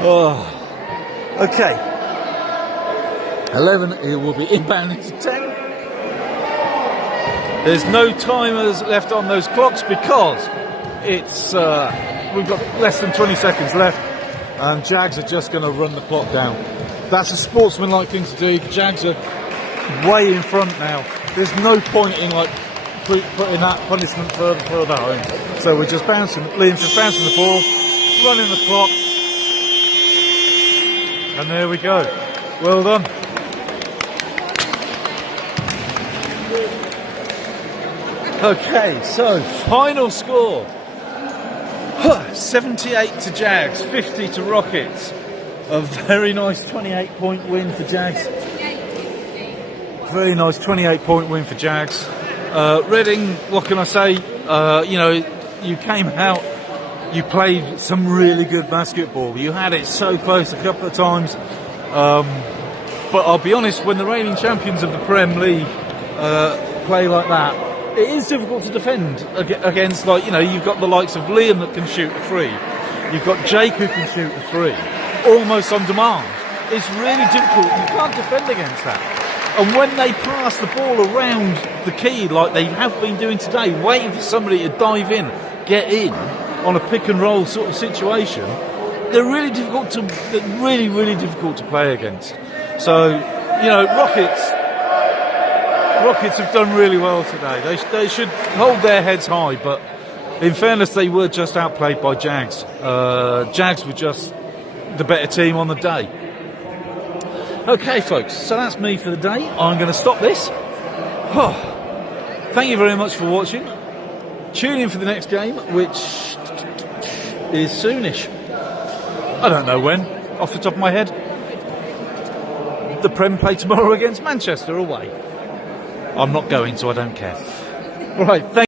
Oh. Okay. 11, it will be inbounded to 10. There's no timers left on those clocks because it's we've got less than 20 seconds left and Jags are just going to run the clock down. That's a sportsmanlike thing to do. Jags are way in front now. There's no point in like putting that punishment further home. So we're just bouncing, Liam's just bouncing the ball, running the clock, and there we go. Well done. Okay, so final score. 78 to Jags, 50 to Rockets. A very nice 28-point win for Jags. Very nice 28-point win for Jags. Reading, what can I say? You know, you came out, you played some really good basketball. You had it so close a couple of times. But I'll be honest, when the reigning champions of the Prem League play like that, it is difficult to defend against, like, you know, you've got the likes of Liam that can shoot a free. You've got Jake who can shoot a free, almost on demand. It's really difficult. You can't defend against that. And when they pass the ball around the key, like they have been doing today, waiting for somebody to dive in, get in on a pick and roll sort of situation, they're really difficult to, really difficult to play against. So, you know, Rockets have done really well today. They should hold their heads high, but in fairness, they were just outplayed by Jags. Jags were just the better team on the day. Okay, folks, so that's me for the day. I'm going to stop this. Thank you very much for watching. Tune in for the next game, which is soonish. I don't know when, off the top of my head. The Prem play tomorrow against Manchester away. I'm not going, so I don't care. Right, thank